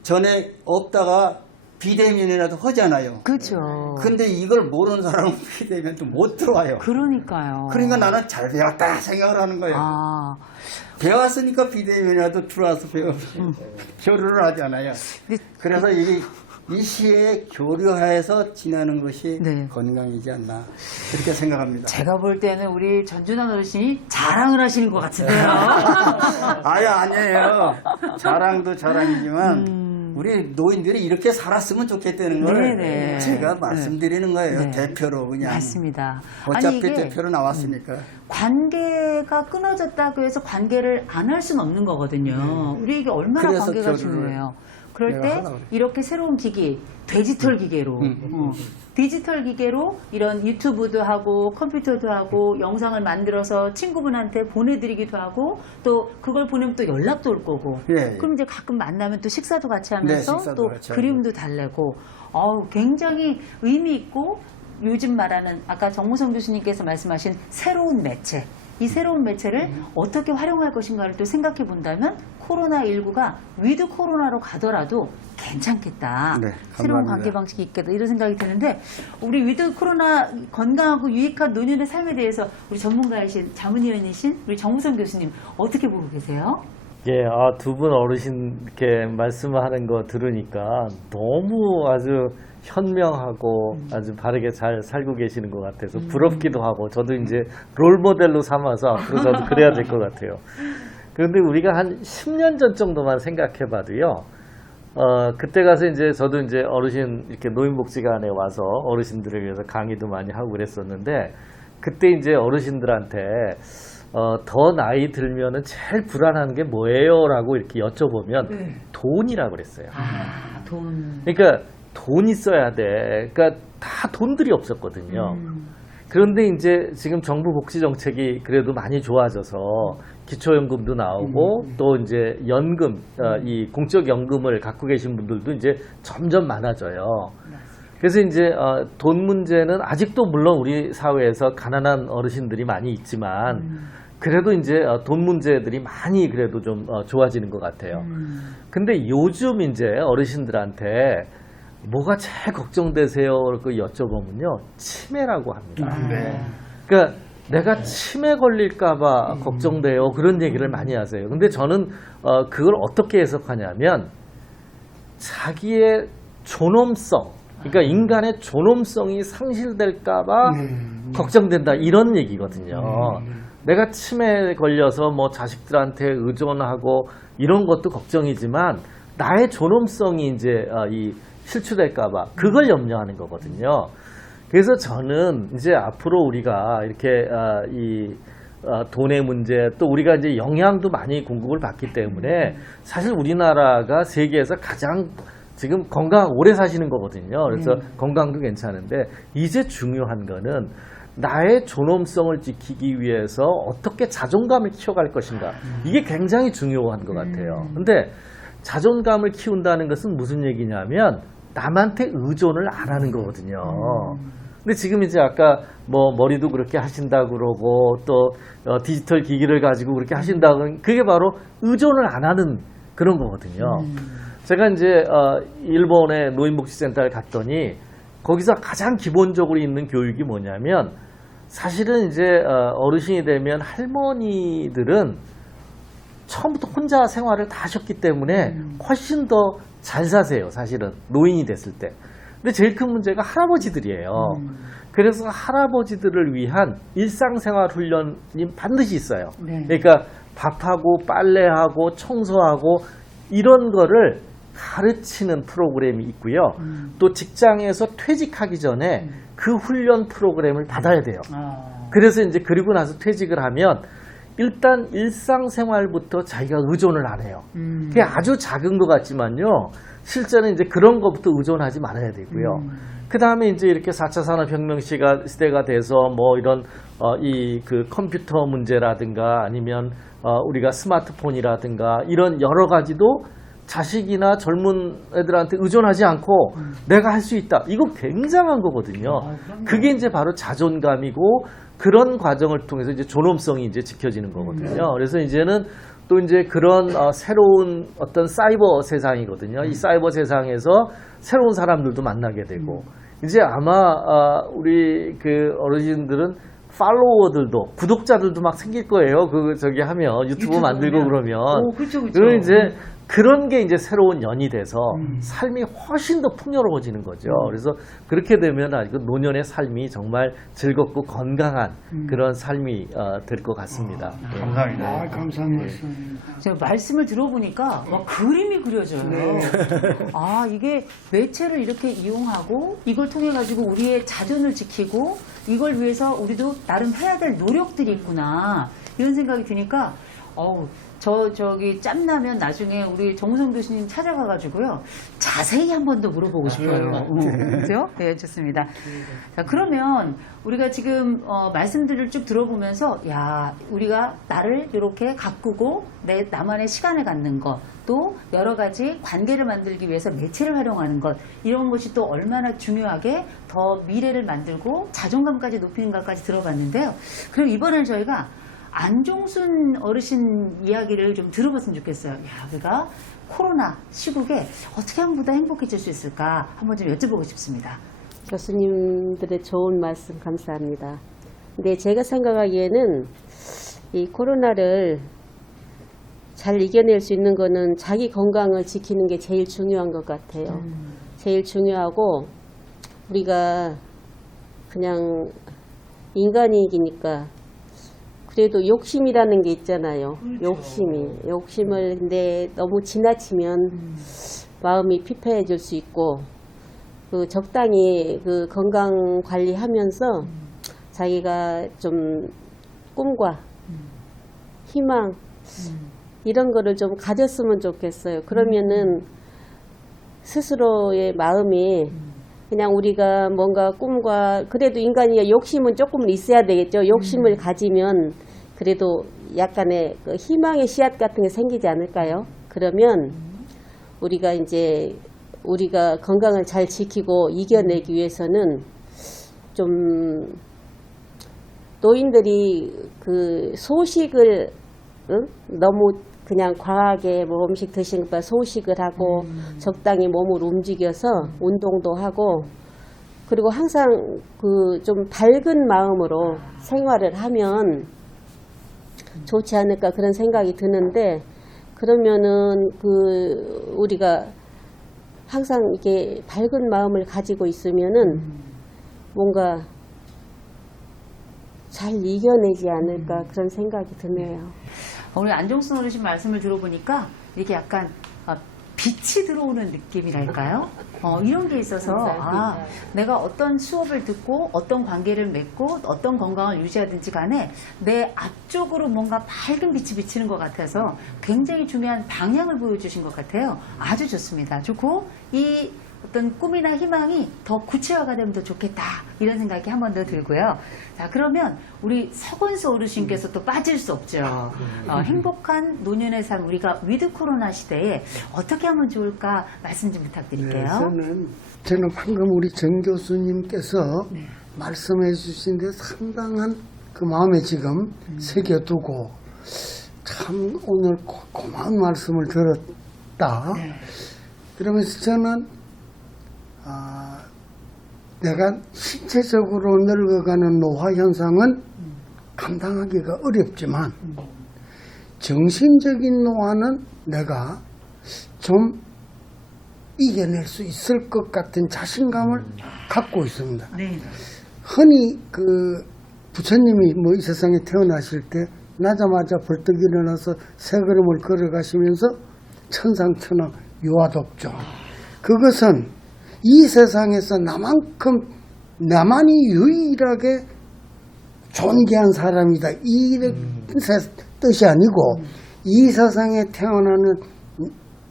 전에 없다가 비대면이라도 하잖아요. 그죠. 근데 이걸 모르는 사람은 비대면도 못 들어와요. 그러니까요. 그러니까 나는 잘 배웠다 생각을 하는 거예요. 아, 배웠으니까 비대면이라도 들어와서 교류를 하잖아요. 근데 그래서 이 시에 교류해서 지내는 것이 네. 건강이지 않나 그렇게 생각합니다. 제가 볼 때는 우리 전준환 어르신이 자랑을 하시는 것 같은데요. 아예 아니에요. 자랑도 자랑이지만 우리 노인들이 이렇게 살았으면 좋겠다는 걸 네네. 제가 말씀드리는 거예요. 네. 대표로 그냥. 맞습니다. 어차피 아니, 이게 대표로 나왔으니까. 관계가 끊어졌다고 해서 관계를 안 할 수는 없는 거거든요. 우리에게 얼마나 그래서 관계가 교류를 중요해요. 그럴 내가 때 하려고 그래. 이렇게 새로운 기기, 디지털 기계로 디지털 기계로 이런 유튜브도 하고 컴퓨터도 하고 영상을 만들어서 친구분한테 보내드리기도 하고 또 그걸 보내면 또 연락도 올 거고 예, 예. 그럼 이제 가끔 만나면 또 식사도 같이 하면서 네, 식사도 또 같이 하고. 그림도 달래고 굉장히 의미 있고 요즘 말하는 아까 정무성 교수님께서 말씀하신 새로운 매체 이 새로운 매체를 어떻게 활용할 것인가를 또 생각해 본다면 코로나19가 위드 코로나로 가더라도 괜찮겠다. 네, 새로운 감사합니다. 관계 방식이 있겠다. 이런 생각이 드는데 우리 위드 코로나 건강하고 유익한 노년의 삶에 대해서 우리 전문가이신 자문위원이신 우리 정무성 교수님 어떻게 보고 계세요? 예, 두 분 어르신 이렇게 말씀하는 거 들으니까 너무 아주 현명하고 아주 바르게 잘 살고 계시는 것 같아서 부럽기도 하고 저도 이제 롤 모델로 삼아서 앞으로 저도 그래야 될 것 같아요. 그런데 우리가 한 10년 전 정도만 생각해 봐도요. 그때 가서 이제 저도 이제 어르신 이렇게 노인복지관에 와서 어르신들을 위해서 강의도 많이 하고 그랬었는데 그때 이제 어르신들한테 더 나이 들면은 제일 불안한 게 뭐예요? 라고 이렇게 여쭤보면 돈이라고 그랬어요. 아, 돈. 그러니까 돈이 써야 돼. 그러니까 다 돈들이 없었거든요. 그런데 이제 지금 정부 복지 정책이 그래도 많이 좋아져서 기초연금도 나오고 또 이제 연금, 이 공적 연금을 갖고 계신 분들도 이제 점점 많아져요. 그래서 이제 돈 문제는 아직도 물론 우리 사회에서 가난한 어르신들이 많이 있지만 그래도 이제 돈 문제들이 많이 그래도 좀 좋아지는 것 같아요. 근데 요즘 이제 어르신들한테 뭐가 제일 걱정되세요? 그 여쭤보면요. 치매라고 합니다. 그러니까 내가 치매 걸릴까봐 걱정돼요. 그런 얘기를 많이 하세요. 근데 저는 그걸 어떻게 해석하냐면 자기의 존엄성, 그러니까 인간의 존엄성이 상실될까봐 걱정된다. 이런 얘기거든요. 내가 치매에 걸려서 뭐 자식들한테 의존하고 이런 것도 걱정이지만 나의 존엄성이 이제 실추될까봐 그걸 염려하는 거거든요. 그래서 저는 이제 앞으로 우리가 이렇게 돈의 문제 또 우리가 이제 영양도 많이 공급을 받기 때문에 사실 우리나라가 세계에서 가장 지금 건강 오래 사시는 거거든요. 그래서 건강도 괜찮은데 이제 중요한 거는 나의 존엄성을 지키기 위해서 어떻게 자존감을 키워갈 것인가. 이게 굉장히 중요한 것 같아요. 근데 자존감을 키운다는 것은 무슨 얘기냐면 남한테 의존을 안 하는 거거든요. 근데 지금 이제 아까 뭐 머리도 그렇게 하신다고 그러고 또 디지털 기기를 가지고 그렇게 하신다고 그게 바로 의존을 안 하는 그런 거거든요. 제가 이제 일본의 노인복지센터를 갔더니 거기서 가장 기본적으로 있는 교육이 뭐냐면 사실은 이제 어르신이 되면 할머니들은 처음부터 혼자 생활을 다 하셨기 때문에 훨씬 더 잘 사세요. 사실은 노인이 됐을 때. 근데 제일 큰 문제가 할아버지들이에요. 그래서 할아버지들을 위한 일상생활 훈련이 반드시 있어요. 네. 그러니까 밥하고 빨래하고 청소하고 이런 거를 가르치는 프로그램이 있고요. 또 직장에서 퇴직하기 전에 그 훈련 프로그램을 받아야 돼요. 그래서 이제 그리고 나서 퇴직을 하면 일단 일상생활부터 자기가 의존을 안 해요. 그게 아주 작은 것 같지만요. 실제는 이제 그런 것부터 의존하지 말아야 되고요. 그 다음에 이제 이렇게 4차 산업혁명 시대가 돼서 뭐 이런 이 그 컴퓨터 문제라든가 아니면 우리가 스마트폰이라든가 이런 여러 가지도 자식이나 젊은 애들한테 의존하지 않고 내가 할 수 있다. 이거 굉장한 거거든요. 그게 이제 바로 자존감이고 그런 과정을 통해서 이제 존엄성이 이제 지켜지는 거거든요. 그래서 이제는 또 이제 그런 새로운 어떤 사이버 세상이거든요. 이 사이버 세상에서 새로운 사람들도 만나게 되고 이제 아마 우리 그 어르신들은 팔로워들도 구독자들도 막 생길 거예요. 그 저기 하면 유튜브 만들고 하면. 그러면 오, 그렇죠, 그렇죠. 그럼 이제 그런 게 이제 새로운 연이 돼서 삶이 훨씬 더 풍요로워지는 거죠. 그래서 그렇게 되면 아주 노년의 삶이 정말 즐겁고 건강한 그런 삶이 될 것 같습니다. 예. 감사합니다. 아, 감사한 말씀. 제가 말씀을 들어보니까 막 그림이 그려져요. 아, 이게 매체를 이렇게 이용하고 이걸 통해 가지고 우리의 자존을 지키고 이걸 위해서 우리도 나름 해야 될 노력들이 있구나. 이런 생각이 드니까 저기 짬나면 나중에 우리 정우성 교수님 찾아가가지고요 자세히 한 번 더 물어보고 싶어요. 그렇죠? 네, 좋습니다. 자, 그러면 우리가 지금 말씀들을 쭉 들어보면서 야, 우리가 나를 이렇게 가꾸고 나만의 시간을 갖는 것, 또 여러 가지 관계를 만들기 위해서 매체를 활용하는 것, 이런 것이 또 얼마나 중요하게 더 미래를 만들고 자존감까지 높이는 것까지 들어봤는데요. 그럼 이번에는 저희가 안종순 어르신 이야기를 좀 들어봤으면 좋겠어요. 야, 우리가 코로나 시국에 어떻게 하면 보다 행복해질 수 있을까 한번 좀 여쭤보고 싶습니다. 교수님들의 좋은 말씀 감사합니다. 근데 제가 생각하기에는 이 코로나를 잘 이겨낼 수 있는 거는 자기 건강을 지키는 게 제일 중요한 것 같아요. 제일 중요하고 우리가 그냥 인간이니까 그래도 욕심이라는 게 있잖아요. 욕심을 근데 너무 지나치면 마음이 피폐해질 수 있고 그 적당히 그 건강 관리하면서 자기가 좀 꿈과 희망 이런 거를 좀 가졌으면 좋겠어요. 그러면은 스스로의 마음이 그냥 우리가 뭔가 꿈과 그래도 인간이 욕심은 조금은 있어야 되겠죠. 욕심을 가지면 그래도 약간의 그 희망의 씨앗 같은 게 생기지 않을까요? 그러면 우리가 이제 우리가 건강을 잘 지키고 이겨내기 위해서는 좀 노인들이 그 소식을 너무 그냥 과하게 뭐 음식 드시는 것보다 소식을 하고 적당히 몸을 움직여서 운동도 하고 그리고 항상 그 좀 밝은 마음으로 생활을 하면 좋지 않을까 그런 생각이 드는데 그러면은 그 우리가 항상 이렇게 밝은 마음을 가지고 있으면은 뭔가 잘 이겨내지 않을까 그런 생각이 드네요. 우리 안종순 어르신 말씀을 들어보니까 이렇게 약간 빛이 들어오는 느낌이랄까요? 이런 게 있어서 내가 어떤 수업을 듣고 어떤 관계를 맺고 어떤 건강을 유지하든지 간에 내 앞쪽으로 뭔가 밝은 빛이 비치는 것 같아서 굉장히 중요한 방향을 보여주신 것 같아요. 아주 좋습니다. 좋고 이 어떤 꿈이나 희망이 더 구체화가 되면 더 좋겠다 이런 생각이 한 번 더 들고요. 자, 그러면 우리 서건수 어르신께서 또 빠질 수 없죠. 행복한 노년의 삶 우리가 위드 코로나 시대에 어떻게 하면 좋을까 말씀 좀 부탁드릴게요. 저는 방금 우리 정 교수님께서 말씀해 주신 데 상당한 그 마음에 지금 새겨두고 참 오늘 고마운 말씀을 들었다. 그러면서 저는 내가 신체적으로 늙어가는 노화 현상은 감당하기가 어렵지만 정신적인 노화는 내가 좀 이겨낼 수 있을 것 같은 자신감을 갖고 있습니다. 흔히 그 부처님이 뭐 이 세상에 태어나실 때 나자마자 벌떡 일어나서 세 걸음을 걸어가시면서 천상천하 유아독종 그것은 이 세상에서 나만이 유일하게 존귀한 사람이다. 이 뜻이 아니고 이 세상에 태어나는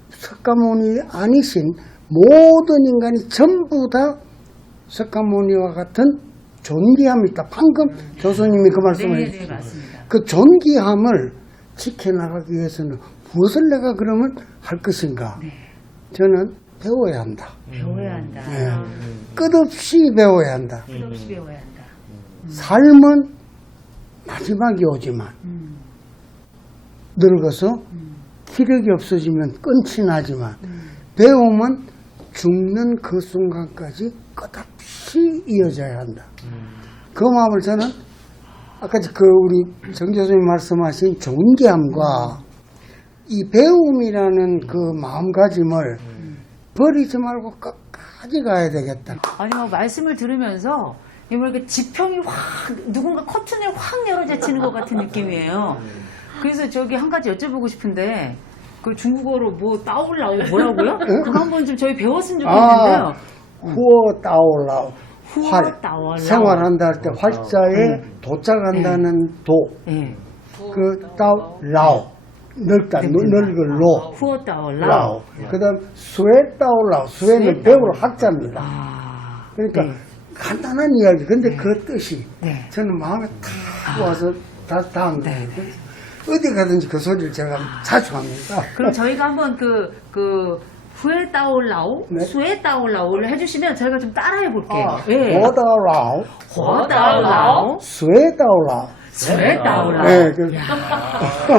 석가모니 아니신 모든 인간이 전부 다 석가모니와 같은 존귀함이 있다. 방금 교수님이 그 말씀을 네, 해주셨습니다. 맞습니다. 그 존귀함을 지켜나가기 위해서는 무엇을 내가 그러면 할 것인가? 저는 배워야 한다. 배워야 한다. 예. 끝없이 배워야 한다. 끝없이 배워야 한다. 삶은 마지막이 오지만 늙어서 기력이 없어지면 끝이 나지만 배움은 죽는 그 순간까지 끝없이 이어져야 한다. 그 마음을 저는 아까 그 우리 정 교수님 말씀하신 존귀함과 이 배움이라는 그 마음가짐을 버리지 말고 끝까지 가야 되겠다. 아니, 뭐, 말씀을 들으면서, 이렇게 지평이 확, 누군가 커튼을 확 열어제치는 것 같은 느낌이에요. 그래서 저기 한 가지 여쭤보고 싶은데, 그 중국어로 뭐, 따올라오, 뭐라고요? 그거 한번 좀 저희 배웠으면 좋겠는데요. 후어 따올라오. 후어 따올라오. 생활한다 할 때 활자에 도착한다는 도. 예. 그 따올라오. 넓다. 넓은 로. 후어 따올라오. 라오. 그 다음 수에 따올라오. 수에는 배우러 학자입니다. 아. 그러니까 네. 간단한 이야기. 근데 그 뜻이 네. 저는 마음에 탁 와서 다시 다음 네. 어디 가든지 그 소리를 제가 자주 합니다. 그럼 저희가 한번 후에 따올라오, 네. 수에 따올라오를 해주시면 저희가 좀 따라해 볼게요. 아, 예. 호다라오. 호 따올라오, 수에 따올라오. 수에 따올라오. 네, 그,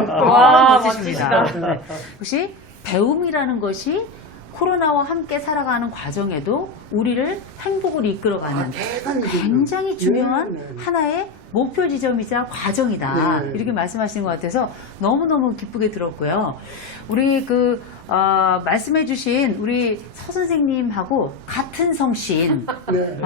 와, 멋지십니다. 네. 혹시 배움이라는 것이 코로나와 함께 살아가는 과정에도 우리를 행복을 이끌어가는 굉장히 중요한 네, 네. 하나의 목표 지점이자 과정이다. 네. 이렇게 말씀하시는 것 같아서 너무너무 기쁘게 들었고요. 우리 말씀해주신 우리 서 선생님하고 같은 성씨인 네.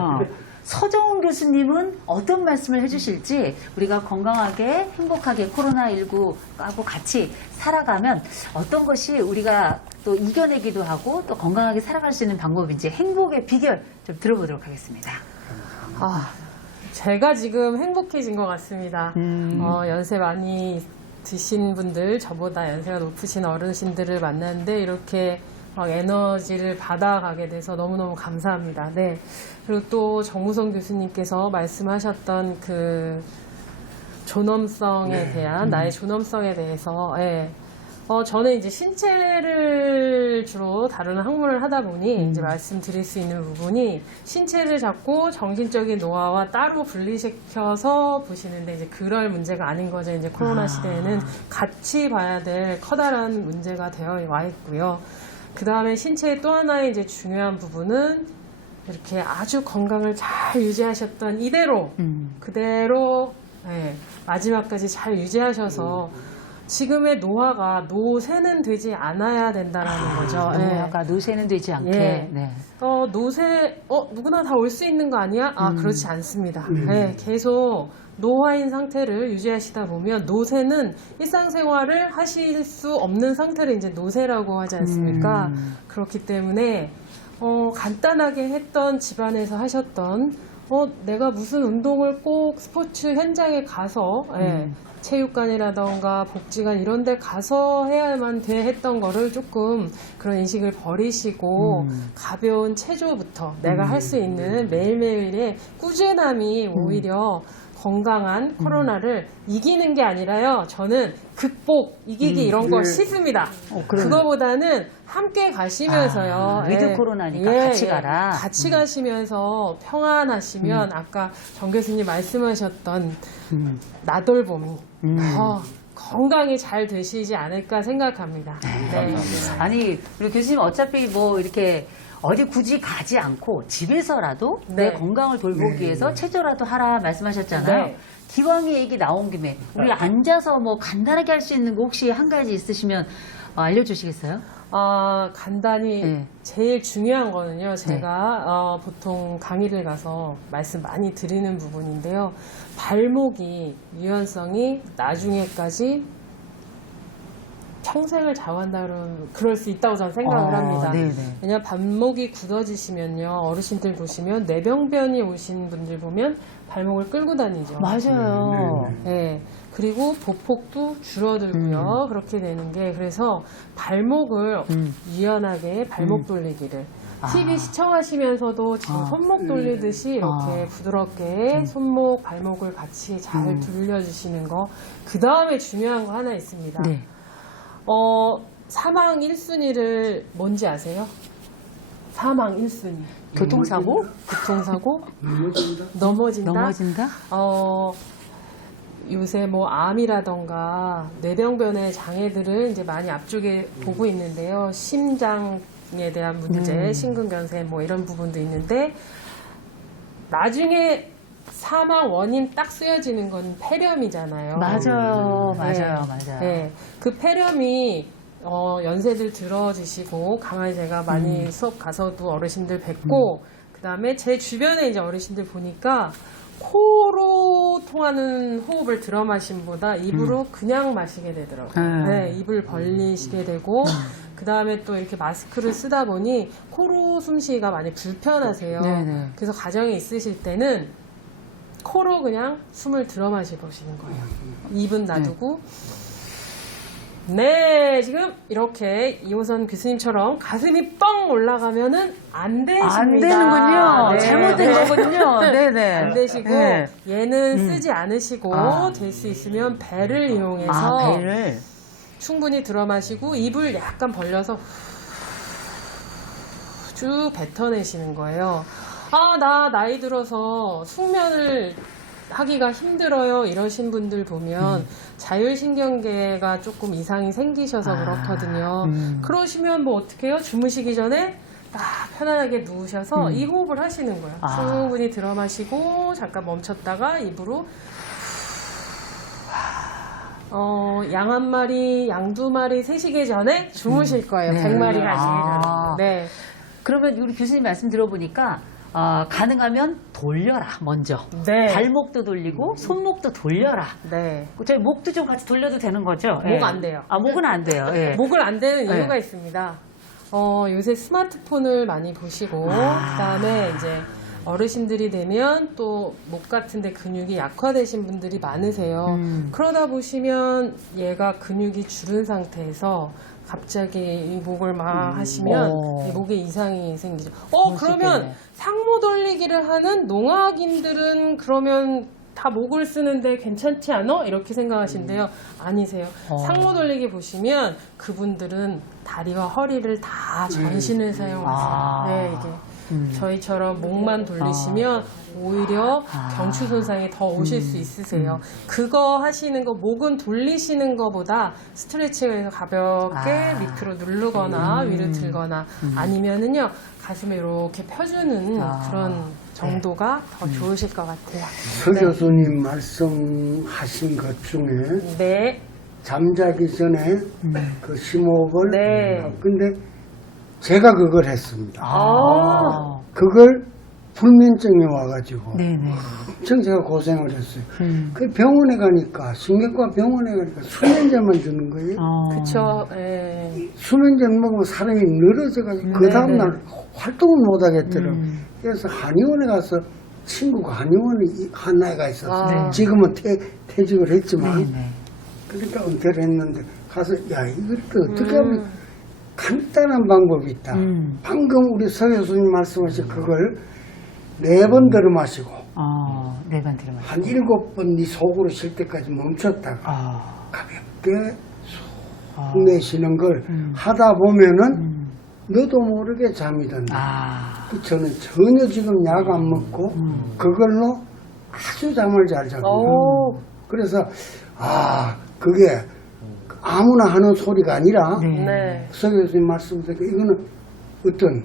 서정훈 교수님은 어떤 말씀을 해주실지 우리가 건강하게 행복하게 코로나19하고 같이 살아가면 어떤 것이 우리가 또 이겨내기도 하고 또 건강하게 살아갈 수 있는 방법인지 행복의 비결 좀 들어보도록 하겠습니다. 제가 지금 행복해진 것 같습니다. 연세 많이 드신 분들, 저보다 연세가 높으신 어르신들을 만났는데 이렇게 막 에너지를 받아가게 돼서 너무너무 감사합니다. 네. 그리고 또 정무성 교수님께서 말씀하셨던 그 존엄성에 대한, 나의 존엄성에 대해서, 예. 저는 이제 신체를 주로 다루는 학문을 하다 보니 이제 말씀드릴 수 있는 부분이 신체를 자꾸 정신적인 노화와 따로 분리시켜서 보시는데 이제 그럴 문제가 아닌 거죠. 이제 코로나 시대에는 같이 봐야 될 커다란 문제가 되어 와 있고요. 그 다음에 신체의 또 하나의 이제 중요한 부분은 이렇게 아주 건강을 잘 유지하셨던 이대로 그대로 예, 마지막까지 잘 유지하셔서 지금의 노화가 노쇠는 되지 않아야 된다라는 거죠. 예. 노화가 노쇠는 되지 않게. 예. 네. 노쇠, 누구나 다 올 수 있는 거 아니야? 그렇지 않습니다. 예, 계속 노화인 상태를 유지하시다 보면 노쇠는 일상생활을 하실 수 없는 상태를 이제 노쇠라고 하지 않습니까? 그렇기 때문에, 간단하게 했던 집안에서 하셨던, 내가 무슨 운동을 꼭 스포츠 현장에 가서, 예, 체육관이라던가 복지관 이런 데 가서 해야만 돼 했던 거를 조금 그런 인식을 버리시고 가벼운 체조부터 내가 할 수 있는 매일매일의 꾸준함이 오히려 건강한 코로나를 이기는 게 아니라요. 저는 극복, 이기기 이런 거 싫습니다. 그거보다는 함께 가시면서요. 위드 코로나니까 같이 가라. 같이 가시면서 평안하시면 아까 정 교수님 말씀하셨던 나돌봄이 더 건강히 잘 되시지 않을까 생각합니다. 네. 아니, 우리 교수님 어차피 뭐 이렇게 어디 굳이 가지 않고 집에서라도 내 네. 건강을 돌보기 위해서 체조라도 하라 말씀하셨잖아요. 네. 기왕이 얘기 나온 김에 우리 앉아서 뭐 간단하게 할 수 있는 거 혹시 한 가지 있으시면 알려주시겠어요? 간단히 네. 제일 중요한 거는요. 제가 보통 강의를 가서 말씀 많이 드리는 부분인데요. 발목이 유연성이 나중에까지 평생을 좌우한다는 그럴 수 있다고 저는 생각을 합니다. 네네. 왜냐하면 발목이 굳어지시면요. 어르신들 보시면 뇌병변이 오신 분들 보면 발목을 끌고 다니죠. 맞아요. 네. 그리고 보폭도 줄어들고요. 그렇게 되는 게 그래서 발목을 유연하게 발목 돌리기를 TV 시청하시면서도 지금 손목 돌리듯이 이렇게 부드럽게 손목, 발목을 같이 잘 돌려주시는 거. 그 다음에 중요한 거 하나 있습니다. 네. 사망 1순위를 뭔지 아세요? 사망 1순위. 교통사고? 교통사고? 넘어진다. 넘어진다? 넘어진다? 요새 뭐 암이라던가 뇌병변의 장애들을 이제 많이 앞쪽에 보고 있는데요. 심장에 대한 문제, 심근경색 뭐 이런 부분도 있는데 나중에 사망 원인 딱 쓰여지는 건 폐렴이잖아요. 맞아요. 네. 맞아요. 네. 그 폐렴이 연세들 들어지시고 가만히 제가 많이 수업 가서도 어르신들 뵙고 그 다음에 제 주변에 이제 어르신들 보니까 코로 통하는 호흡을 들어 마신 보다 입으로 그냥 마시게 되더라고요. 네, 입을 벌리시게 되고 그 다음에 또 이렇게 마스크를 쓰다 보니 코로 숨쉬기가 많이 불편하세요. 네네. 그래서 가정에 있으실 때는 코로 그냥 숨을 들어 마시 보시는 거예요. 입은 놔두고 네, 지금 이렇게 이호선 교수님처럼 가슴이 뻥 올라가면은 안 되십니다. 안 되는군요. 네, 잘못된 네. 거군요. 네네. 안 되시고 네. 얘는 쓰지 않으시고 될 수 있으면 배를 이용해서 배를. 충분히 들어 마시고 입을 약간 벌려서 쭉 뱉어내시는 거예요. 나 나이 들어서 숙면을 하기가 힘들어요 이러신 분들 보면 자율신경계가 조금 이상이 생기셔서 그렇거든요. 그러시면 뭐 어떻게 해요? 주무시기 전에 딱 편안하게 누우셔서 이 호흡을 하시는 거예요. 충분히 들어 마시고 잠깐 멈췄다가 입으로 양 한 마리, 양 두 마리 세시기 전에 주무실 거예요. 네. 100마리 하시기 전에. 네. 그러면 우리 교수님 말씀 들어보니까 가능하면 돌려라 먼저. 네. 발목도 돌리고 손목도 돌려라. 네. 저희 목도 좀 같이 돌려도 되는 거죠? 목 안 돼요. 목은 안 돼요. 예. 목을 안 되는 네. 이유가 있습니다. 요새 스마트폰을 많이 보시고, 그 다음에 이제 어르신들이 되면 또 목 같은데 근육이 약화되신 분들이 많으세요. 그러다 보시면 얘가 근육이 줄은 상태에서 갑자기 이 목을 막 하시면 이 목에 이상이 생기죠. 그러면 상모 돌리기를 하는 농악인들은 그러면 다 목을 쓰는데 괜찮지 않아? 이렇게 생각하신대요. 아니세요. 상모 돌리기 보시면 그분들은 다리와 허리를 다 전신을 사용하세요. 네, 이게. 저희처럼 목만 돌리시면 오히려 경추 손상이 더 오실 수 있으세요. 그거 하시는 거, 목은 돌리시는 거보다 스트레칭을 가볍게 밑으로 누르거나 위로 들거나 아니면은요 가슴에 이렇게 펴주는 그런 정도가 더 좋으실 것 같아요. 서 교수님 말씀하신 것 중에 네. 잠자기 전에 그 심호흡을 네. 근데 제가 그걸 했습니다. 아. 그걸 불면증이 와가지고 네네. 엄청 제가 고생을 했어요. 그 병원에 가니까 신경과 병원에 가니까 수면제만 주는 거예요. 그쵸. 예. 수면제 먹으면 사람이 늘어져가지고 그 다음날 활동을 못 하겠더라고요. 그래서 한의원에 가서 친구가 한의원에 한 나이가 있었어요. 지금은 퇴직을 했지만 네네. 그러니까 은퇴를 했는데 가서 야 이것도 어떻게 하면 간단한 방법이 있다. 방금 우리 서 교수님 말씀하신 그걸 4번 들어 마시고 4번 들어 마시고 한 7번 네 속으로 쉴 때까지 멈췄다가 가볍게 속 내쉬는 걸 하다 보면은 너도 모르게 잠이 든다. 저는 전혀 지금 약 안 먹고 그걸로 아주 잠을 잘 잡니다. 그래서 그게 아무나 하는 소리가 아니라 네. 서 교수님 말씀대로 이거는 어떤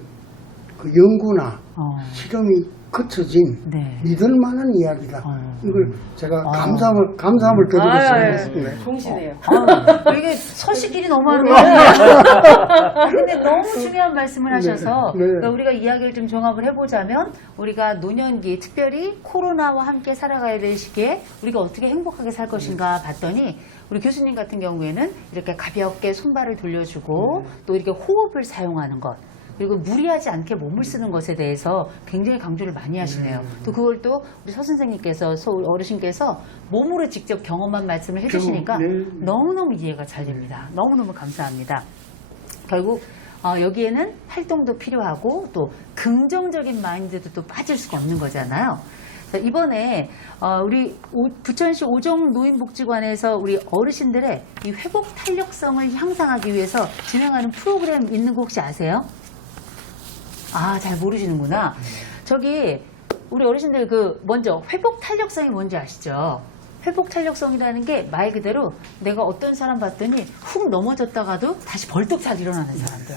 그 연구나 실험이 거쳐진 믿을 만한 이야기다. 이걸 제가 감사함을 드리겠습니다. 종신해요. 이게 서식길이 너무 하는 거예요. 근데 너무 중요한 말씀을 하셔서 그러니까 우리가 이야기를 좀 종합을 해보자면 우리가 노년기 특별히 코로나와 함께 살아가야 될 시기에 우리가 어떻게 행복하게 살 것인가 봤더니 우리 교수님 같은 경우에는 이렇게 가볍게 손발을 돌려주고 또 이렇게 호흡을 사용하는 것 그리고 무리하지 않게 몸을 쓰는 것에 대해서 굉장히 강조를 많이 하시네요. 또 그걸 또 우리 서 선생님께서 어르신께서 몸으로 직접 경험한 말씀을 해주시니까 너무너무 이해가 잘 됩니다. 너무너무 감사합니다. 결국 여기에는 활동도 필요하고 또 긍정적인 마인드도 또 빠질 수가 없는 거잖아요. 그래서 이번에 우리 부천시 오정노인복지관에서 우리 어르신들의 이 회복 탄력성을 향상하기 위해서 진행하는 프로그램 있는 거 혹시 아세요? 잘 모르시는구나. 저기 우리 어르신들 먼저 회복 탄력성이 뭔지 아시죠? 회복 탄력성이라는 게 말 그대로 내가 어떤 사람 봤더니 훅 넘어졌다가도 다시 벌떡 잘 일어나는 사람들.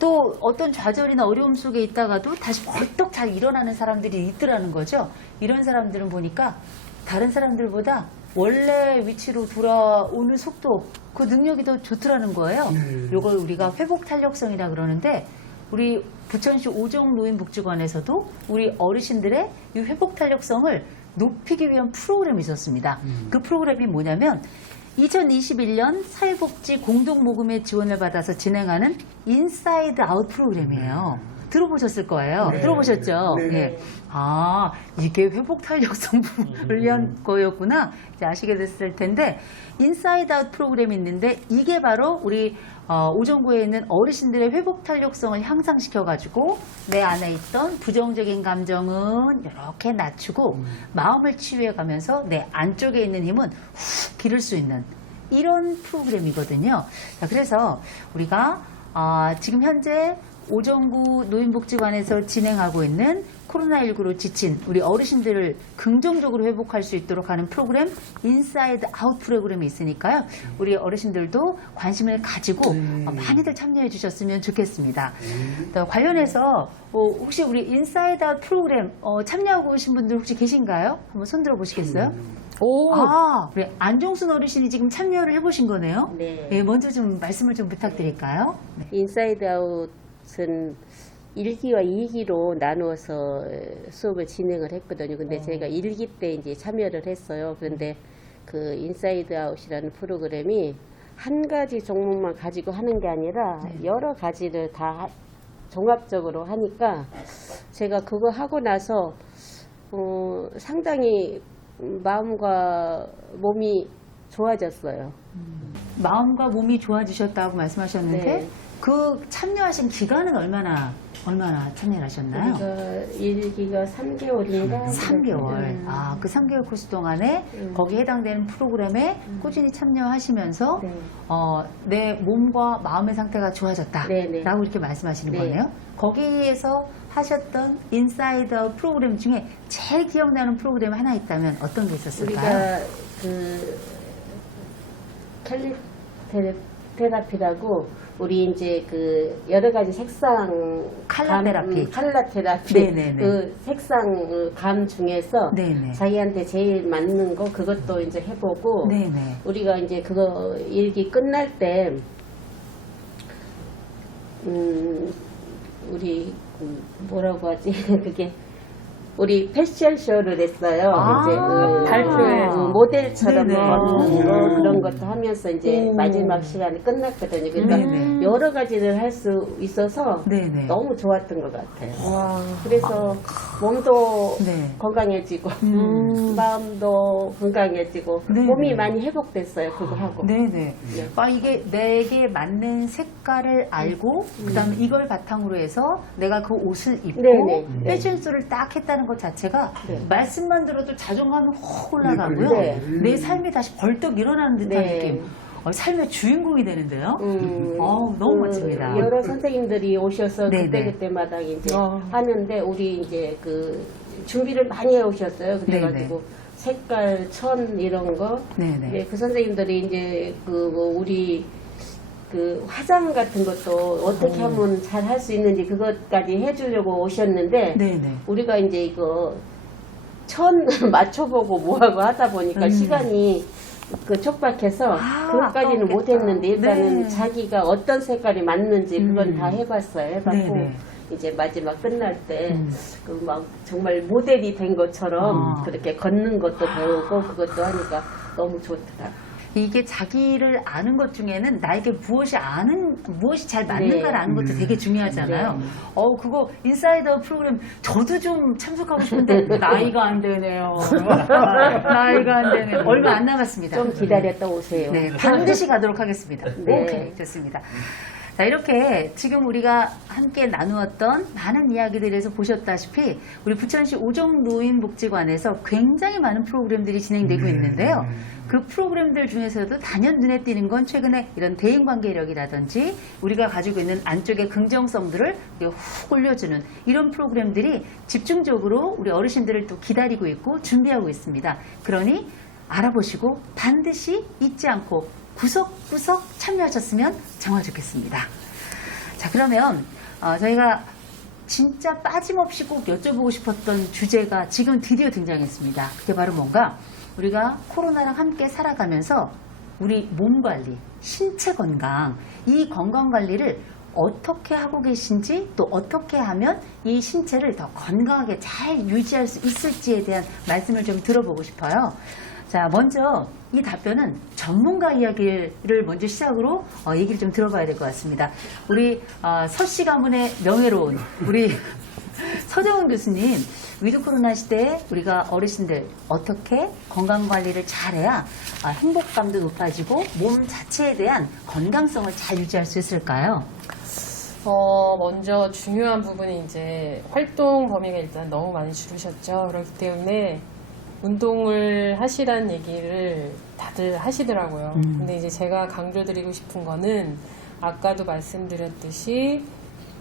또 어떤 좌절이나 어려움 속에 있다가도 다시 벌떡 잘 일어나는 사람들이 있더라는 거죠. 이런 사람들은 보니까 다른 사람들보다 원래 위치로 돌아오는 속도, 그 능력이 더 좋더라는 거예요. 이걸 우리가 회복 탄력성이라 그러는데 우리 부천시 오정노인복지관에서도 우리 어르신들의 이 회복 탄력성을 높이기 위한 프로그램이 있었습니다. 그 프로그램이 뭐냐면 2021년 사회복지 공동모금의 지원을 받아서 진행하는 인사이드 아웃 프로그램이에요. 들어보셨을 거예요. 네. 들어보셨죠? 네. 예. 이게 회복 탄력성을 위한 거였구나. 이제 아시게 됐을 텐데, 인사이드 아웃 프로그램이 있는데, 이게 바로 우리 오정구에 있는 어르신들의 회복 탄력성을 향상시켜가지고 내 안에 있던 부정적인 감정은 이렇게 낮추고 마음을 치유해가면서 내 안쪽에 있는 힘은 훅 기를 수 있는 이런 프로그램이거든요. 자, 그래서 우리가 지금 현재 오정구 노인복지관에서 진행하고 있는 코로나19로 지친 우리 어르신들을 긍정적으로 회복할 수 있도록 하는 프로그램 인사이드 아웃 프로그램이 있으니까요. 우리 어르신들도 관심을 가지고 많이들 참여해 주셨으면 좋겠습니다. 또 관련해서 혹시 우리 인사이드 아웃 프로그램 참여하고 오신 분들 혹시 계신가요? 한번 손 들어 보시겠어요? 우리 안종순 어르신이 지금 참여를 해보신 거네요. 네. 먼저 좀 말씀을 좀 부탁드릴까요? 네. 인사이드 아웃은 1기와 2기로 나누어서 수업을 진행을 했거든요. 근데 제가 1기 때 이제 참여를 했어요. 그런데 그 인사이드 아웃이라는 프로그램이 한 가지 종목만 가지고 하는 게 아니라 여러 가지를 다 종합적으로 하니까 제가 그거 하고 나서 상당히 마음과 몸이 좋아졌어요. 마음과 몸이 좋아지셨다고 말씀하셨는데 네. 그 참여하신 기간은 얼마나 참여를 하셨나요? 우리가 1기가 3개월인가? 3개월. 그 3개월 코스 동안에 거기에 해당되는 프로그램에 꾸준히 참여하시면서 네. 내 몸과 마음의 상태가 좋아졌다라고 네, 네. 이렇게 말씀하시는 네. 거네요. 거기에서 하셨던 인사이드 아웃 프로그램 중에 제일 기억나는 프로그램 하나 있다면 어떤 게 있었을까요? 우리가 그 캘리 테라피라고 우리 이제 그 여러 가지 색상 컬러 테라피. 컬러 테라피 네네네. 그 색상 감 중에서 네네. 자기한테 제일 맞는 거 그것도 이제 해보고 네네. 우리가 이제 그거 일기 끝날 때 우리 뭐라고 하지 그게 우리 패션쇼를 했어요. 이제 발표회. 모델처럼 네네. 걷는 거 그런 것도 하면서 이제 마지막 시간에 끝났거든요. 그러니까 네네. 여러 가지를 할 수 있어서 네네. 너무 좋았던 것 같아요. 그래서 몸도 네. 건강해지고 마음도 건강해지고 네네. 몸이 많이 회복됐어요. 그거 하고. 네네. 네. 이게 내게 맞는 색깔을 알고 그다음에 이걸 바탕으로 해서 내가 그 옷을 입고 네네. 패션쇼를 딱 했다는 것 자체가 네. 말씀만 들어도 자존감이 확 올라가고요. 네. 내 삶이 다시 벌떡 일어나는 듯한 네. 느낌. 삶의 주인공이 되는데요. 너무 멋집니다. 여러 선생님들이 오셔서 네네. 그때마다 이제 하는데 우리 이제 그 준비를 많이 해 오셨어요. 그래가지고 네네. 색깔, 천 이런 거. 네네. 네, 그 선생님들이 이제 뭐 우리 그 화장 같은 것도 어떻게 하면 잘 할 수 있는지 그것까지 해주려고 오셨는데 네네. 우리가 이제 이거 천 맞춰보고 뭐하고 하다 보니까 시간이 그 촉박해서 그것까지는 아깝겠다. 못했는데 일단은 네. 자기가 어떤 색깔이 맞는지 그건 다 해봤어요. 해봤고 네네. 이제 마지막 끝날 때 그 막 정말 모델이 된 것처럼 그렇게 걷는 것도 배우고 그것도 하니까 너무 좋더라. 이게 자기를 아는 것 중에는 나에게 무엇이 잘 맞는가를 네. 아는 것도 되게 중요하잖아요. 그거 인사이더 프로그램 저도 좀 참석하고 싶은데 나이가 안 되네요. 나이가 안 되네요. 얼마 안 남았습니다. 좀 기다렸다 오세요. 네, 반드시 가도록 하겠습니다. 네. 오케이, 좋습니다. 자, 이렇게 지금 우리가 함께 나누었던 많은 이야기들에서 보셨다시피 우리 부천시 오정노인복지관에서 굉장히 많은 프로그램들이 진행되고 있는데요. 그 프로그램들 중에서도 단연 눈에 띄는 건 최근에 이런 대인관계력이라든지 우리가 가지고 있는 안쪽의 긍정성들을 훅 올려주는 이런 프로그램들이 집중적으로 우리 어르신들을 또 기다리고 있고 준비하고 있습니다. 그러니 알아보시고 반드시 잊지 않고 구석구석 참여하셨으면 정말 좋겠습니다. 자, 그러면 저희가 진짜 빠짐없이 꼭 여쭤보고 싶었던 주제가 지금 드디어 등장했습니다. 그게 바로 뭔가 우리가 코로나랑 함께 살아가면서 우리 몸 관리, 신체 건강, 이 건강 관리를 어떻게 하고 계신지 또 어떻게 하면 이 신체를 더 건강하게 잘 유지할 수 있을지에 대한 말씀을 좀 들어보고 싶어요. 자, 먼저 이 답변은 전문가 이야기를 먼저 시작으로 얘기를 좀 들어봐야 될 것 같습니다. 우리 서씨 가문의 명예로운 우리 서정훈 교수님, 위드 코로나 시대에 우리가 어르신들 어떻게 건강관리를 잘해야 행복감도 높아지고 몸 자체에 대한 건강성을 잘 유지할 수 있을까요? 먼저 중요한 부분이 이제 활동 범위가 일단 너무 많이 줄으셨죠. 그렇기 때문에 운동을 하시란 얘기를 다들 하시더라고요. 근데 이제 제가 강조드리고 싶은 거는 아까도 말씀드렸듯이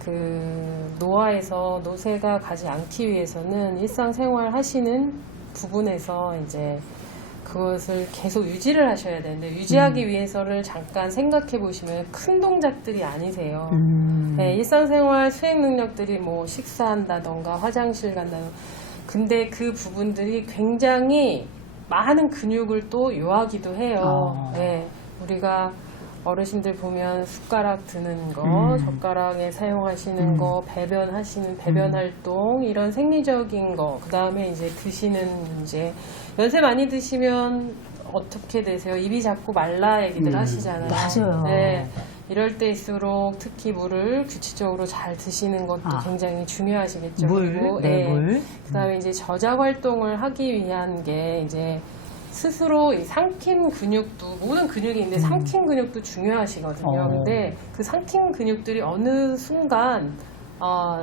그 노화에서 노쇠가 가지 않기 위해서는 일상생활 하시는 부분에서 이제 그것을 계속 유지를 하셔야 되는데 유지하기 위해서를 잠깐 생각해 보시면 큰 동작들이 아니세요. 네, 일상생활 수행 능력들이 뭐 식사한다던가 화장실 간다던가 근데 그 부분들이 굉장히 많은 근육을 또 요하기도 해요. 네, 우리가 어르신들 보면 숟가락 드는 거, 젓가락에 사용하시는 거, 배변하시는 배변 활동, 이런 생리적인 거, 그 다음에 이제 드시는 문제. 연세 많이 드시면 어떻게 되세요? 입이 자꾸 말라 얘기들 하시잖아요. 맞아요. 네. 이럴 때일수록 특히 물을 규칙적으로 잘 드시는 것도 굉장히 중요하시겠죠. 그리고 물. 그다음에 이제 저작 활동을 하기 위한 게 이제 스스로 이 삼킴 근육도 모든 근육이 있는데 삼킴 근육도 중요하시거든요. 근데 그 삼킴 근육들이 어느 순간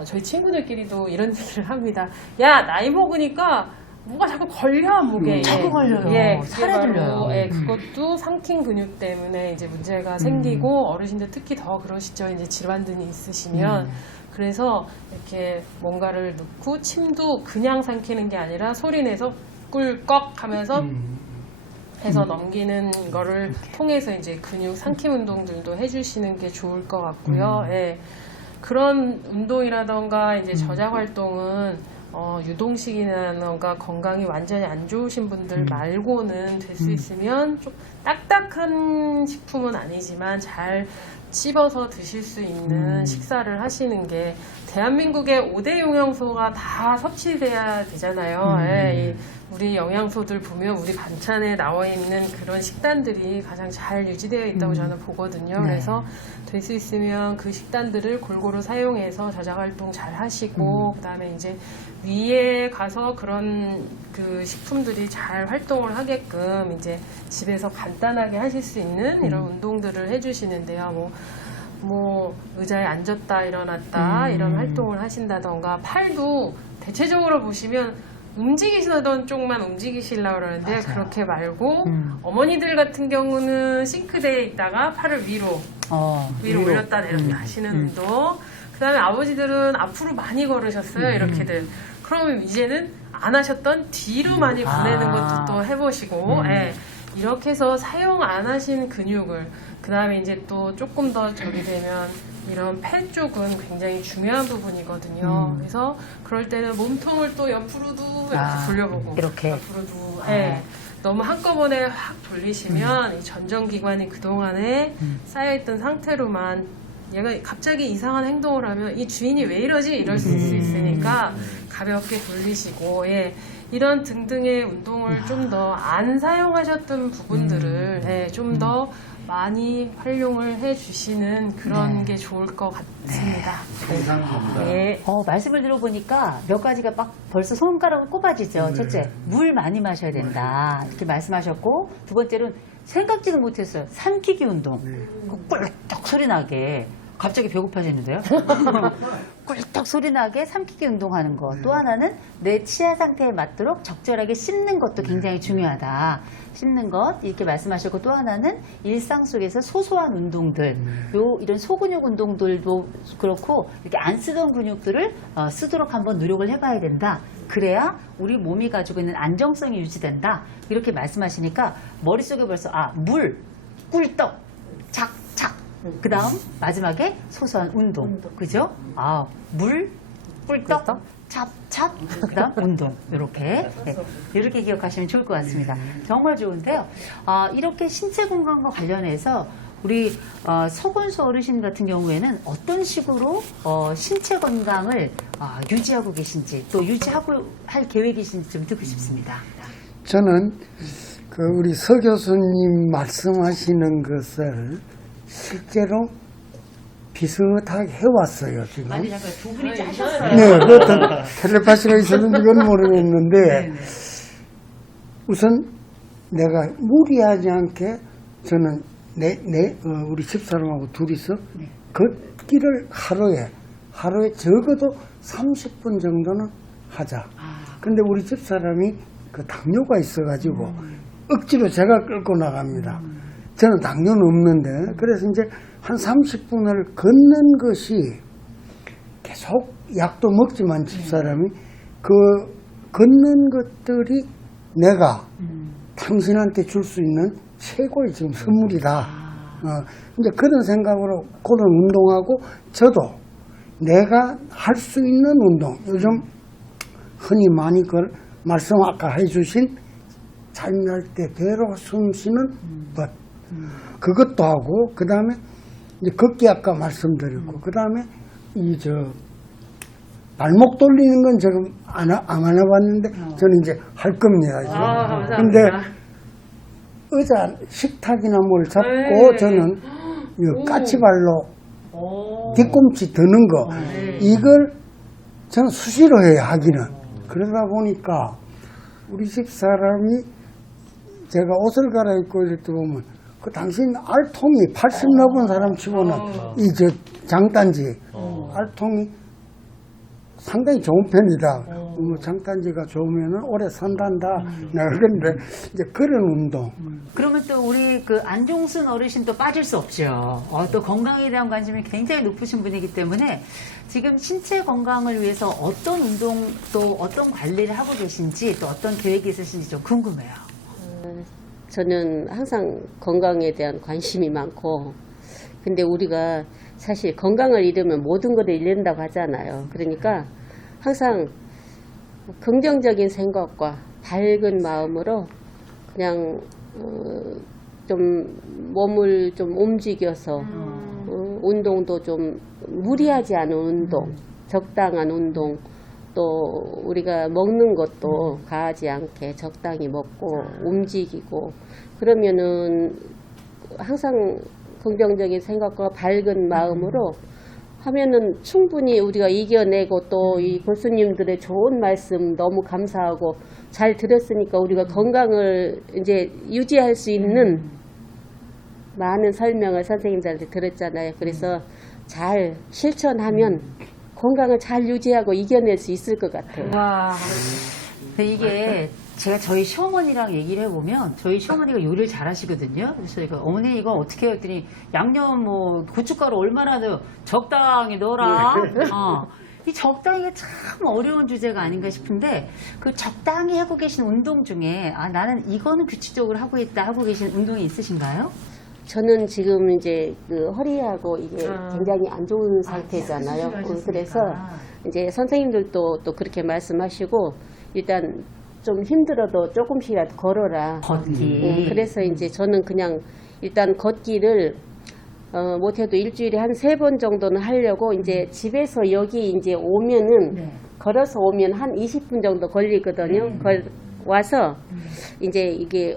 저희 친구들끼리도 이런 얘기를 합니다. 야, 나이 먹으니까 뭐가 자꾸 걸려, 목에. 자꾸 걸려요. 예, 살에 들려요. 예, 그것도 삼킴 근육 때문에 이제 문제가 생기고 어르신들 특히 더 그러시죠. 이제 질환들이 있으시면. 그래서 이렇게 뭔가를 넣고 침도 그냥 삼키는 게 아니라 소리 내서 꿀꺽 하면서 해서 넘기는 거를 통해서 이제 근육 삼킴 운동들도 해주시는 게 좋을 것 같고요. 예. 그런 운동이라던가 이제 저작 활동은 유동식이라던가 건강이 완전히 안 좋으신 분들 말고는 될 수 있으면 좀 딱딱한 식품은 아니지만 잘 씹어서 드실 수 있는 식사를 하시는 게 대한민국의 5대 영양소가 다 섭취돼야 되잖아요. 예, 우리 영양소들 보면 우리 반찬에 나와 있는 그런 식단들이 가장 잘 유지되어 있다고 저는 보거든요. 그래서 될 수 있으면 그 식단들을 골고루 사용해서 저작 활동 잘 하시고 그다음에 이제 위에 가서 그런 그 식품들이 잘 활동을 하게끔 이제 집에서 간단하게 하실 수 있는 이런 운동들을 해주시는데요. 뭐 의자에 앉았다 일어났다 이런 활동을 하신다던가 팔도 대체적으로 보시면 움직이시던 쪽만 움직이시려고 그러는데 그렇게 말고 어머니들 같은 경우는 싱크대에 있다가 팔을 위로 올렸다 내렸다 하시는 운동. 그 다음에 아버지들은 앞으로 많이 걸으셨어요. 이렇게들. 그러면 이제는 안 하셨던 뒤로 많이 보내는 것도 또 해보시고 예. 이렇게 해서 사용 안 하신 근육을 그 다음에 이제 또 조금 더 저기 되면 이런 폐 쪽은 굉장히 중요한 부분이거든요. 그래서 그럴 때는 몸통을 또 옆으로도 이렇게 돌려보고 이렇게. 옆으로도 예. 너무 한꺼번에 확 돌리시면 이 전정기관이 그동안에 쌓여있던 상태로만 얘가 갑자기 이상한 행동을 하면 이 주인이 왜 이러지? 이럴 수 있으니까 가볍게 돌리시고 예. 이런 등등의 운동을 좀 더 안 사용하셨던 부분들을 예, 좀 더 많이 활용을 해주시는 그런 게 좋을 것 같습니다. 감사합니다. 네. 말씀을 들어보니까 몇 가지가 막 벌써 손가락을 꼽아지죠. 첫째, 물 많이 마셔야 된다. 이렇게 말씀하셨고, 두 번째로는 생각지도 못했어요. 삼키기 운동. 꿀떡 소리 나게. 갑자기 배고파지는데요? 꿀떡 소리 나게 삼키기 운동하는 것. 또 하나는 내 치아 상태에 맞도록 적절하게 씹는 것도 굉장히 중요하다. 씹는 것 이렇게 말씀하셨고, 또 하나는 일상 속에서 소소한 운동들, 이런 소근육 운동들도 그렇고 이렇게 안 쓰던 근육들을 쓰도록 한번 노력을 해봐야 된다. 그래야 우리 몸이 가지고 있는 안정성이 유지된다. 이렇게 말씀하시니까 머릿속에 벌써 물, 꿀떡, 착착. 그 다음 마지막에 소소한 운동. 그죠? 물, 꿀떡, 찹찹, 그 다음 운동. 이렇게 기억하시면 좋을 것 같습니다. 정말 좋은데요. 이렇게 신체 건강과 관련해서 우리 서건수 어르신 같은 경우에는 어떤 식으로 신체 건강을 유지하고 계신지, 또 유지하고 할 계획이신지 좀 듣고 싶습니다. 저는 우리 서 교수님 말씀하시는 것을 실제로 비슷하게 해왔어요, 지금. 아니, 잠깐 두 분이 짜셨어요. 네, 그 어떤 텔레파시가 있었는지 그건 모르겠는데, 우선 내가 무리하지 않게 저는 우리 집사람하고 둘이서 걷기를 하루에 적어도 30분 정도는 하자. 근데 우리 집사람이 당뇨가 있어가지고 억지로 제가 끌고 나갑니다. 저는 당뇨는 없는데, 그래서 이제 한 30분을 걷는 것이 계속 약도 먹지만 집사람이 걷는 것들이 내가 당신한테 줄 수 있는 최고의 지금 선물이다. 이제 그런 생각으로 그런 운동하고, 저도 내가 할 수 있는 운동, 요즘 흔히 많이 말씀 아까 해주신 잠잘 때 배로 숨 쉬는 법, 그것도 하고, 그 다음에 이제 걷기 아까 말씀드렸고, 그 다음에 발목 돌리는 건 지금 안 해봤는데 저는 이제 할 겁니다. 이제. 근데 의자 식탁이나 뭘 잡고 저는 까치발로 뒤꿈치 드는 거, 이걸 저는 수시로 해요, 하기는. 그러다 보니까 우리 집사람이 제가 옷을 갈아입고 이럴 때 보면 당신 알통이 80 넘은 사람 치고는 장단지 알통이 상당히 좋은 편이다. 장단지가 좋으면 오래 산단다. 그런데 이제 그런 운동. 그러면 또 우리 안종순 어르신도 빠질 수 없죠. 또 건강에 대한 관심이 굉장히 높으신 분이기 때문에 지금 신체 건강을 위해서 어떤 운동, 또 어떤 관리를 하고 계신지, 또 어떤 계획이 있으신지 좀 궁금해요. 저는 항상 건강에 대한 관심이 많고, 근데 우리가 사실 건강을 잃으면 모든 것을 잃는다고 하잖아요. 그러니까 항상 긍정적인 생각과 밝은 마음으로 그냥 좀 몸을 좀 움직여서 운동도 좀 무리하지 않은 운동, 적당한 운동, 또 우리가 먹는 것도 가하지 않게 적당히 먹고 움직이고, 그러면은 항상 긍정적인 생각과 밝은 마음으로 하면은 충분히 우리가 이겨내고, 또 이 교수님들의 좋은 말씀 너무 감사하고 잘 들었으니까 우리가 건강을 이제 유지할 수 있는 많은 설명을 선생님들한테 들었잖아요. 그래서 잘 실천하면 건강을 잘 유지하고 이겨낼 수 있을 것 같아요. 와. 근데 이게 제가 저희 시어머니랑 얘기를 해보면, 저희 시어머니가 요리를 잘 하시거든요. 그래서 제가 어머니 이거 어떻게 해요? 했더니 양념 고춧가루 얼마나 넣어? 적당히 넣어라. 이 적당히가 참 어려운 주제가 아닌가 싶은데, 그 적당히 하고 계신 운동 중에 나는 이거는 규칙적으로 하고 있다 하고 계신 운동이 있으신가요? 저는 지금 이제 허리하고 이게 굉장히 안 좋은 상태잖아요. 그래서 이제 선생님들도 또 그렇게 말씀하시고, 일단 좀 힘들어도 조금씩이라도 걸어라. 걷기. 그래서 이제 저는 그냥 일단 걷기를 못해도 일주일에 한 3번 정도는 하려고, 이제 집에서 여기 이제 오면은 걸어서 오면 한 20분 정도 걸리거든요. 와서 이제 이게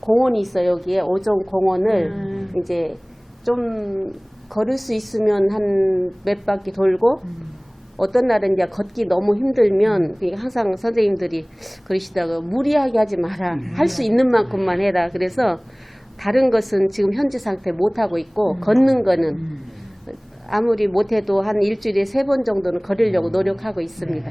공원이 있어, 여기에 오종 공원을 이제 좀 걸을 수 있으면 한 몇 바퀴 돌고, 어떤 날은 이제 걷기 너무 힘들면 항상 선생님들이 그러시다가 무리하게 하지 마라. 할 수 있는 만큼만 해라. 그래서 다른 것은 지금 현재 상태 못 하고 있고, 걷는 거는 아무리 못해도 한 일주일에 3번 정도는 걸으려고 노력하고 있습니다.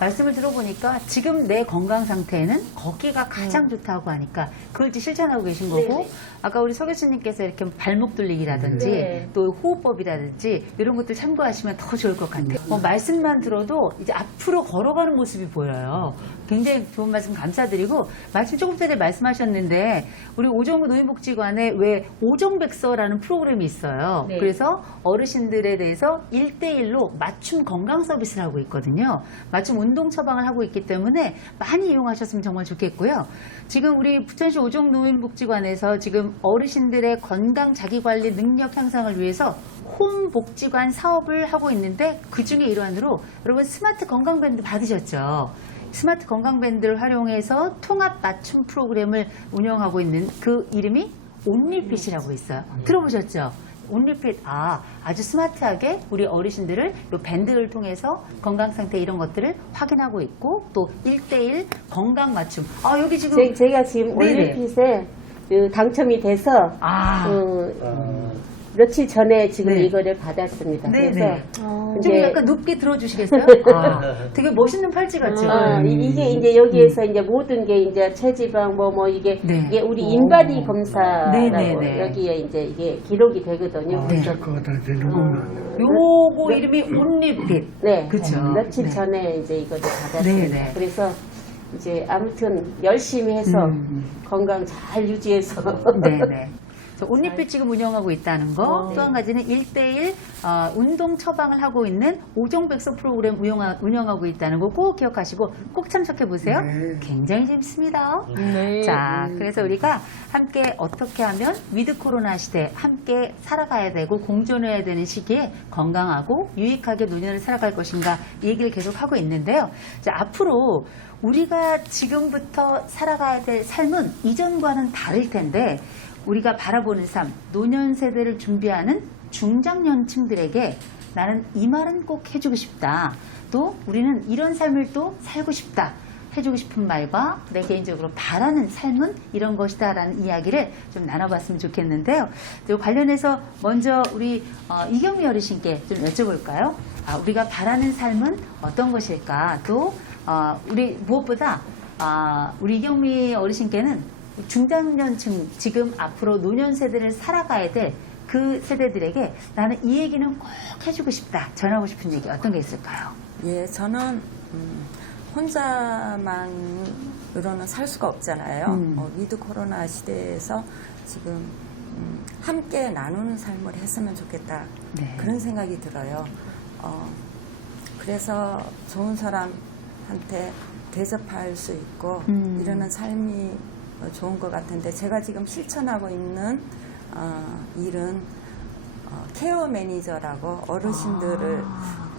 말씀을 들어보니까 지금 내 건강 상태는 걷기가 가장 좋다고 하니까 그걸 이제 실천하고 계신 거고 네네. 아까 우리 서 교수님께서 이렇게 발목 돌리기라든지 네. 또 호흡법이라든지 이런 것들 참고하시면 더 좋을 것 같아요. 말씀만 들어도 이제 앞으로 걸어가는 모습이 보여요. 굉장히 좋은 말씀 감사드리고 마침 조금 전에 말씀하셨는데 우리 오정구 노인복지관에 왜 오정백서라는 프로그램이 있어요. 네. 그래서 어르신들에 대해서 1대1로 맞춤 건강 서비스를 하고 있거든요. 맞춤 운동 처방을 하고 있기 때문에 많이 이용하셨으면 정말 좋겠고요. 지금 우리 부천시 오정노인복지관에서 지금 어르신들의 건강 자기관리 능력 향상을 위해서 홈복지관 사업을 하고 있는데 그중에 일환으로 여러분 스마트 건강밴드 받으셨죠? 스마트 건강밴드를 활용해서 통합 맞춤 프로그램을 운영하고 있는 그 이름이 온리핏이라고 있어요. 들어보셨죠? 온리핏, 아주 스마트하게 우리 어르신들을 이 밴드를 통해서 건강 상태 이런 것들을 확인하고 있고 또 1대1 건강 맞춤. 여기 지금 제가 지금 네네. 올림픽에 당첨이 돼서 며칠 전에 지금 네. 이거를 받았습니다. 네네. 그래서 좀 이제 약간 높게 들어주시겠어요? 되게 멋있는 팔찌 같죠? 이게 이제 여기에서 이제 모든 게 이제 체지방 이게 네. 이게 우리 인바디 검사라고 네네네. 여기에 이제 이게 기록이 되거든요. 네. 진짜 거다 되는구나. 요거 이름이 온리핏. 네, 그쵸. 며칠 네. 전에 이제 이거를 받았습니다. 네네. 그래서 이제 아무튼 열심히 해서 건강 잘 유지해서 네네. 온리핏 지금 운영하고 있다는 거. 또 한 가지는 1대1 운동 처방을 하고 있는 오정백서 프로그램 운영하고 있다는 거 꼭 기억하시고 꼭 참석해 보세요. 네. 굉장히 재밌습니다. 네. 자, 그래서 우리가 함께 어떻게 하면 위드 코로나 시대 함께 살아가야 되고 공존해야 되는 시기에 건강하고 유익하게 노년을 살아갈 것인가 이 얘기를 계속 하고 있는데요. 자, 앞으로 우리가 지금부터 살아가야 될 삶은 이전과는 다를 텐데 우리가 바라보는 삶, 노년 세대를 준비하는 중장년층들에게 나는 이 말은 꼭 해주고 싶다. 또 우리는 이런 삶을 또 살고 싶다. 해주고 싶은 말과 내 개인적으로 바라는 삶은 이런 것이다 라는 이야기를 좀 나눠봤으면 좋겠는데요. 또 관련해서 먼저 우리 이경미 어르신께 좀 여쭤볼까요? 우리가 바라는 삶은 어떤 것일까? 또 우리 무엇보다 우리 이경미 어르신께는 중장년층 지금 앞으로 노년 세대를 살아가야 될 그 세대들에게 나는 이 얘기는 꼭 해주고 싶다. 전하고 싶은 얘기 어떤 게 있을까요? 예, 저는 혼자만으로는 살 수가 없잖아요. 위드 코로나 시대에서 지금 함께 나누는 삶을 했으면 좋겠다. 네. 그런 생각이 들어요. 그래서 좋은 사람한테 대접할 수 있고 이러는 삶이 좋은 것 같은데 제가 지금 실천하고 있는 일은 케어 매니저라고 어르신들을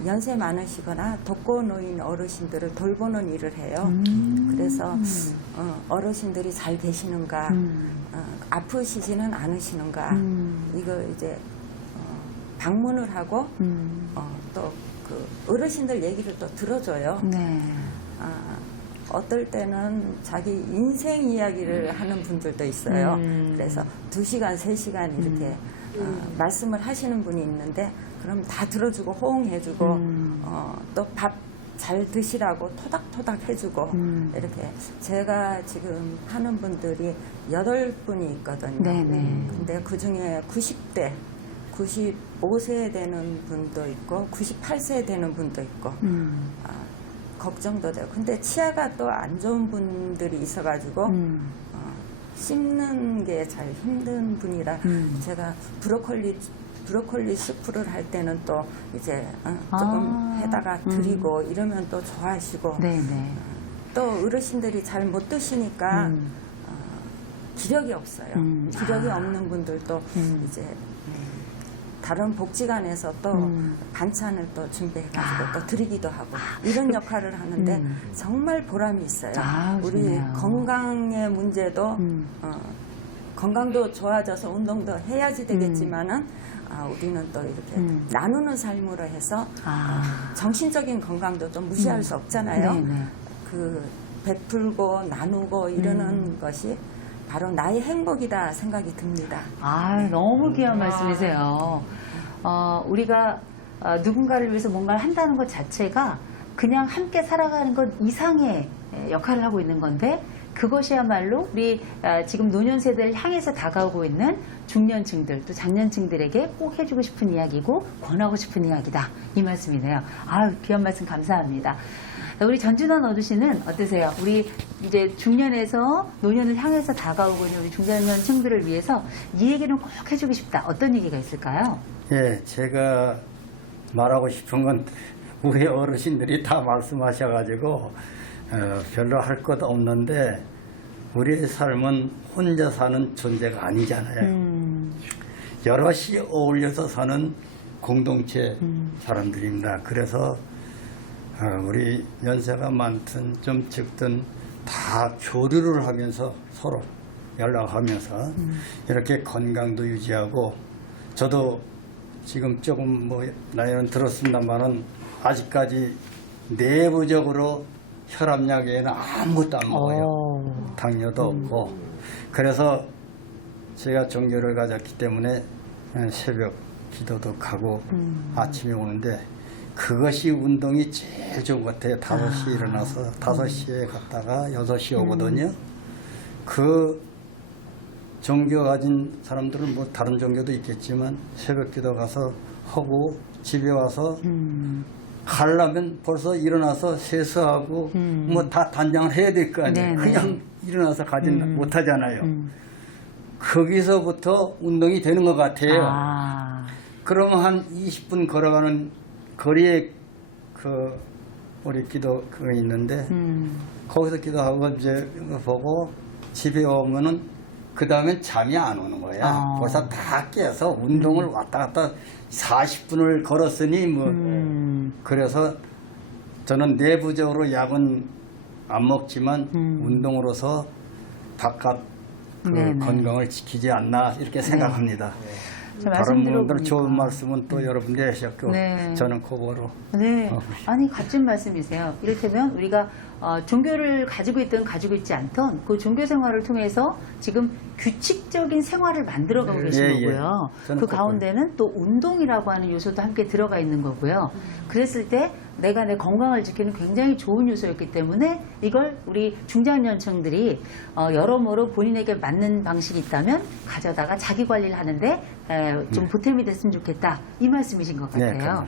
연세 많으시거나 독거노인 어르신들을 돌보는 일을 해요. 그래서 어르신들이 잘 계시는가, 아프시지는 않으시는가, 이거 이제 방문을 하고 또 그 어르신들 얘기를 또 들어줘요. 네. 어떨 때는 자기 인생 이야기를 하는 분들도 있어요. 그래서 2시간, 3시간 이렇게 말씀을 하시는 분이 있는데 그럼 다 들어주고 호응해주고 또 밥 잘 드시라고 토닥토닥 해주고 이렇게 제가 지금 하는 분들이 8분이 있거든요. 네네. 근데 그중에 90대 95세 되는 분도 있고 98세 되는 분도 있고 걱정도 되고 근데 치아가 또 안 좋은 분들이 있어가지고 씹는 게 잘 힘든 분이라 제가 브로콜리 수프를 할 때는 또 이제 조금 해다가 드리고 이러면 또 좋아하시고 네네. 또 어르신들이 잘 못 드시니까 기력이 없어요. 기력이 없는 분들도 이제 다른 복지관에서 또 반찬을 또 준비해가지고 또 드리기도 하고 이런 역할을 하는데 정말 보람이 있어요. 우리 좋네요. 건강의 문제도 건강도 좋아져서 운동도 해야지 되겠지만은 우리는 또 이렇게 나누는 삶으로 해서 정신적인 건강도 좀 무시할 수 없잖아요. 네네. 그 베풀고 나누고 이러는 것이 바로 나의 행복이다 생각이 듭니다. 너무 귀한 말씀이세요. 우리가 누군가를 위해서 뭔가를 한다는 것 자체가 그냥 함께 살아가는 것 이상의 역할을 하고 있는 건데, 그것이야말로 우리 지금 노년 세대를 향해서 다가오고 있는 중년층들 또 장년층들에게 꼭 해주고 싶은 이야기고 권하고 싶은 이야기다, 이 말씀이네요. 귀한 말씀 감사합니다. 우리 전준환 어르신은 어떠세요? 우리 이제 중년에서 노년을 향해서 다가오고 있는 우리 중장년층들을 위해서 이 얘기는 꼭 해주고 싶다. 어떤 얘기가 있을까요? 예, 제가 말하고 싶은 건 우리 어르신들이 다 말씀하셔가지고 별로 할 것 없는데, 우리의 삶은 혼자 사는 존재가 아니잖아요. 여럿이 어울려서 사는 공동체 사람들입니다. 그래서 우리 연세가 많든 좀 적든 다 교류를 하면서 서로 연락하면서 이렇게 건강도 유지하고, 저도 지금 조금 뭐 나이는 들었습니다만은 아직까지 내부적으로 혈압약 외에는 아무것도 안 먹어요. 당뇨도 없고. 그래서 제가 종교를 가졌기 때문에 새벽 기도도 가고 아침에 오는데, 그것이 운동이 제일 좋은 것 같아요. 5시에 일어나서 5시에 갔다가 6시에 오거든요. 그 종교 가진 사람들은 뭐 다른 종교도 있겠지만 새벽 기도 가서 하고 집에 와서 가려면 벌써 일어나서 세수하고 뭐 다 단장을 해야 될 거 아니에요. 그냥 일어나서 가진 못하잖아요. 거기서부터 운동이 되는 것 같아요. 그러면 한 20분 걸어가는 거리에 그 우리 기도 그거 있는데 거기서 기도하고 이제 보고 집에 오면은 그 다음엔 잠이 안 오는 거야. 벌써 다 깨서 운동을 왔다 갔다 40분을 걸었으니 뭐 그래서 저는 내부적으로 약은 안 먹지만 운동으로서 바깥 그 건강을 지키지 않나 이렇게 생각합니다. 다른 분들 좋은 말씀은 또 여러분들이 하셨고 저는 그거로 아니 값진 말씀이세요. 이를테면 우리가 종교를 가지고 있든 가지고 있지 않던 그 종교 생활을 통해서 지금 규칙적인 생활을 만들어가고 계신 거고요. 그 가운데는 또 운동이라고 하는 요소도 함께 들어가 있는 거고요. 그랬을 때 내가 내 건강을 지키는 굉장히 좋은 요소였기 때문에 이걸 우리 중장년층들이 여러모로 본인에게 맞는 방식이 있다면 가져다가 자기 관리를 하는데 좀 보탬이 됐으면 좋겠다, 이 말씀이신 것 같아요.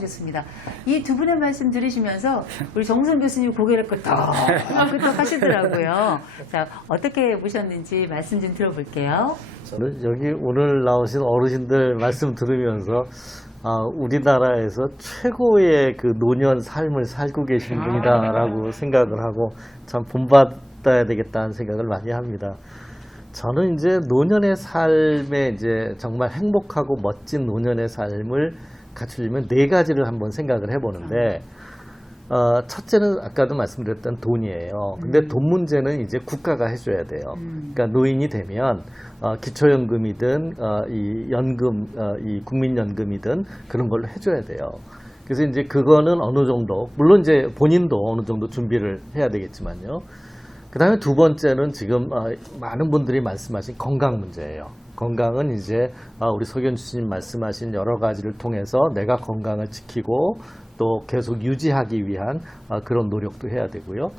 좋습니다. 이 두 분의 말씀 들으시면서 우리 정우성 교수님 고개를 끄덕끄덕 하시더라고요. 자, 어떻게 보셨는지 말씀 좀 들어볼게요. 저는 여기 오늘 나오신 어르신들 말씀 들으면서 우리나라에서 최고의 그 노년 삶을 살고 계신 분이다라고 생각을 하고 참 본받아야 되겠다는 생각을 많이 합니다. 저는 이제 노년의 삶에 이제 정말 행복하고 멋진 노년의 삶을 갖추려면 4가지를 한번 생각을 해보는데, 첫째는 아까도 말씀드렸던 돈이에요. 근데 돈 문제는 이제 국가가 해줘야 돼요. 그러니까 노인이 되면 기초연금이든 이 연금, 이 국민연금이든 그런 걸로 해줘야 돼요. 그래서 이제 그거는 어느 정도, 물론 이제 본인도 어느 정도 준비를 해야 되겠지만요. 그 다음에 두 번째는 지금 많은 분들이 말씀하신 건강 문제예요. 건강은 이제 우리 석연 주님 말씀하신 여러 가지를 통해서 내가 건강을 지키고 또 계속 유지하기 위한 그런 노력도 해야 되고요.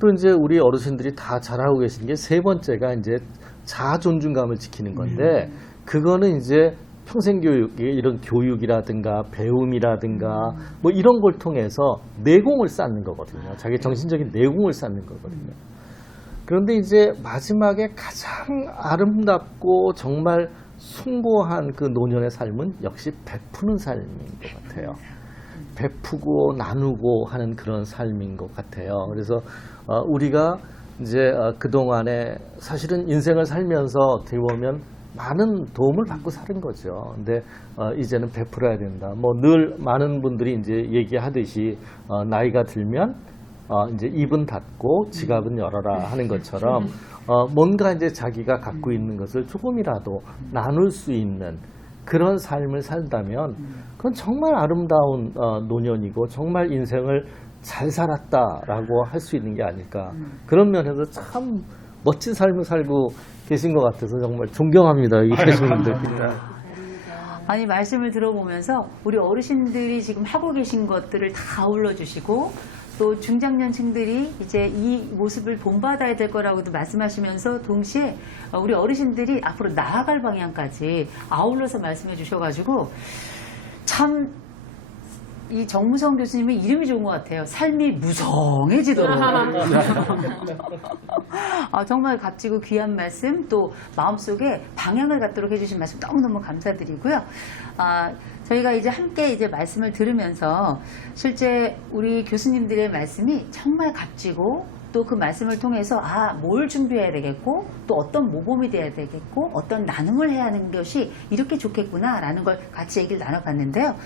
또 이제 우리 어르신들이 다 잘하고 계신 게 세 번째가 이제 자아 존중감을 지키는 건데, 그거는 이제 평생교육이 이런 교육이라든가 배움이라든가 뭐 이런 걸 통해서 내공을 쌓는 거거든요. 자기 정신적인 내공을 쌓는 거거든요. 그런데 이제 마지막에 가장 아름답고 정말 숭고한 그 노년의 삶은 역시 베푸는 삶인 것 같아요. 베푸고 나누고 하는 그런 삶인 것 같아요. 그래서 우리가 이제 그동안에 사실은 인생을 살면서 어떻게 보면 많은 도움을 받고 사는 거죠. 근데 이제는 베풀어야 된다. 뭐 늘 많은 분들이 이제 얘기하듯이 나이가 들면 이제 입은 닫고 지갑은 열어라 하는 것처럼 뭔가 이제 자기가 갖고 있는 것을 조금이라도 나눌 수 있는 그런 삶을 살다면 그건 정말 아름다운 노년이고 정말 인생을 잘 살았다라고 할 수 있는 게 아닐까. 그런 면에서 참 멋진 삶을 살고 계신 것 같아서 정말 존경합니다. 이 계신 분들. 아니, 말씀을 들어보면서 우리 어르신들이 지금 하고 계신 것들을 다 아울러주시고 또 중장년층들이 이제 이 모습을 본받아야 될 거라고도 말씀하시면서 동시에 우리 어르신들이 앞으로 나아갈 방향까지 아울러서 말씀해 주셔가지고 참 이 정무성 교수님의 이름이 좋은 것 같아요. 삶이 무성해지도록. 정말 값지고 귀한 말씀, 또 마음속에 방향을 갖도록 해주신 말씀 너무너무 감사드리고요. 저희가 이제 함께 이제 말씀을 들으면서 실제 우리 교수님들의 말씀이 정말 값지고 또 그 말씀을 통해서 뭘 준비해야 되겠고 또 어떤 모범이 돼야 되겠고 어떤 나눔을 해야 하는 것이 이렇게 좋겠구나라는 걸 같이 얘기를 나눠봤는데요.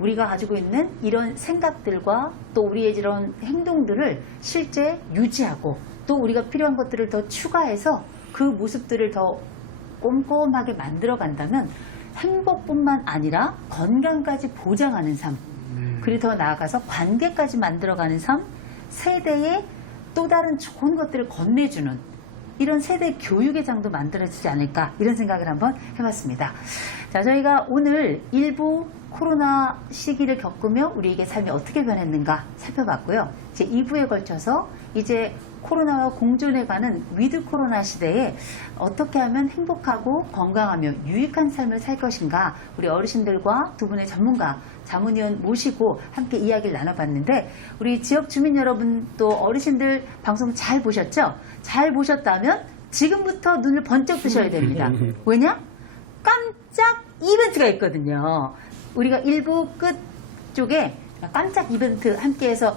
우리가 가지고 있는 이런 생각들과 또 우리의 이런 행동들을 실제 유지하고 또 우리가 필요한 것들을 더 추가해서 그 모습들을 더 꼼꼼하게 만들어 간다면 행복뿐만 아니라 건강까지 보장하는 삶, 그리고 더 나아가서 관계까지 만들어가는 삶, 세대에 또 다른 좋은 것들을 건네주는 이런 세대 교육의 장도 만들어지지 않을까 이런 생각을 한번 해봤습니다. 자, 저희가 오늘 일부 코로나 시기를 겪으며 우리에게 삶이 어떻게 변했는가 살펴봤고요. 이제 2부에 걸쳐서 이제 코로나와 공존해가는 위드 코로나 시대에 어떻게 하면 행복하고 건강하며 유익한 삶을 살 것인가 우리 어르신들과 두 분의 전문가 자문위원 모시고 함께 이야기를 나눠봤는데 우리 지역 주민 여러분 또 어르신들 방송 잘 보셨죠? 잘 보셨다면 지금부터 눈을 번쩍 뜨셔야 됩니다. 왜냐? 깜짝 이벤트가 있거든요. 우리가 1부 끝 쪽에 깜짝 이벤트 함께해서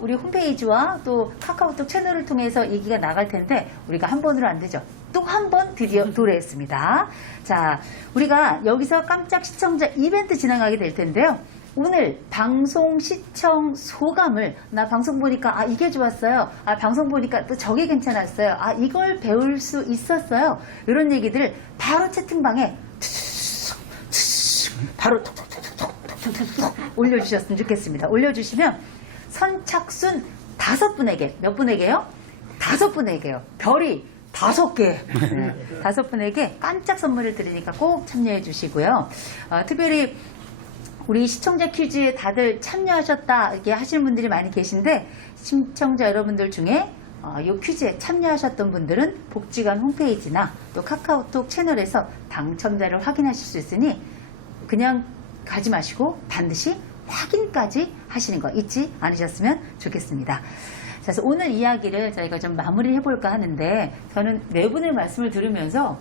우리 홈페이지와 또 카카오톡 채널을 통해서 얘기가 나갈 텐데 우리가 한 번으로 안 되죠. 또 한 번 드디어 도래했습니다. 자, 우리가 여기서 깜짝 시청자 이벤트 진행하게 될 텐데요. 오늘 방송 시청 소감을 나 방송 보니까 이게 좋았어요. 방송 보니까 또 저게 괜찮았어요. 이걸 배울 수 있었어요. 이런 얘기들을 바로 채팅방에 바로 톡톡톡톡톡 올려주셨으면 좋겠습니다. 올려주시면 선착순 5분에게 몇 분에게요? 5분에게요. 별이 5개. 네, 5분에게 깜짝 선물을 드리니까 꼭 참여해 주시고요. 특별히 우리 시청자 퀴즈에 다들 참여하셨다 이렇게 하시는 분들이 많이 계신데 시청자 여러분들 중에 이 퀴즈에 참여하셨던 분들은 복지관 홈페이지나 또 카카오톡 채널에서 당첨자를 확인하실 수 있으니 그냥 가지 마시고 반드시 확인까지 하시는 거 잊지 않으셨으면 좋겠습니다. 그래서 오늘 이야기를 저희가 좀 마무리 해볼까 하는데 저는 네 분의 말씀을 들으면서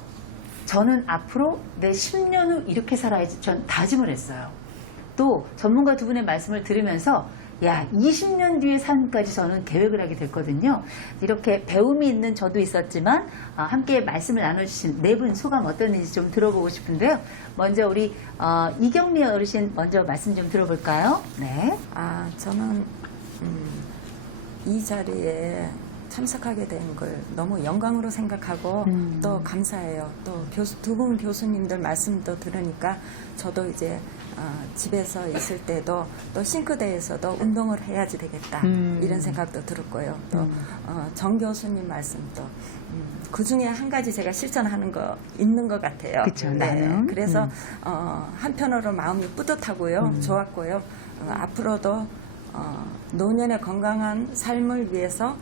저는 앞으로 내 10년 후 이렇게 살아야지 전 다짐을 했어요. 또 전문가 두 분의 말씀을 들으면서 20년 뒤의 삶까지 저는 계획을 하게 됐거든요. 이렇게 배움이 있는 저도 있었지만 함께 말씀을 나눠주신 네 분 소감 어땠는지 좀 들어보고 싶은데요. 먼저 우리 이경미 어르신 먼저 말씀 좀 들어볼까요? 네. 저는 이 자리에 참석하게 된 걸 너무 영광으로 생각하고 또 감사해요. 또 두 분 교수님들 말씀도 들으니까 저도 이제 집에서 있을 때도 또 싱크대에서도 운동을 해야지 되겠다 이런 생각도 들었고요. 또 정 교수님 말씀도 그 중에 한 가지 제가 실천하는 거 있는 것 같아요. 그쵸, 나는. 그래서 한편으로 마음이 뿌듯하고요, 좋았고요. 앞으로도 노년의 건강한 삶을 위해서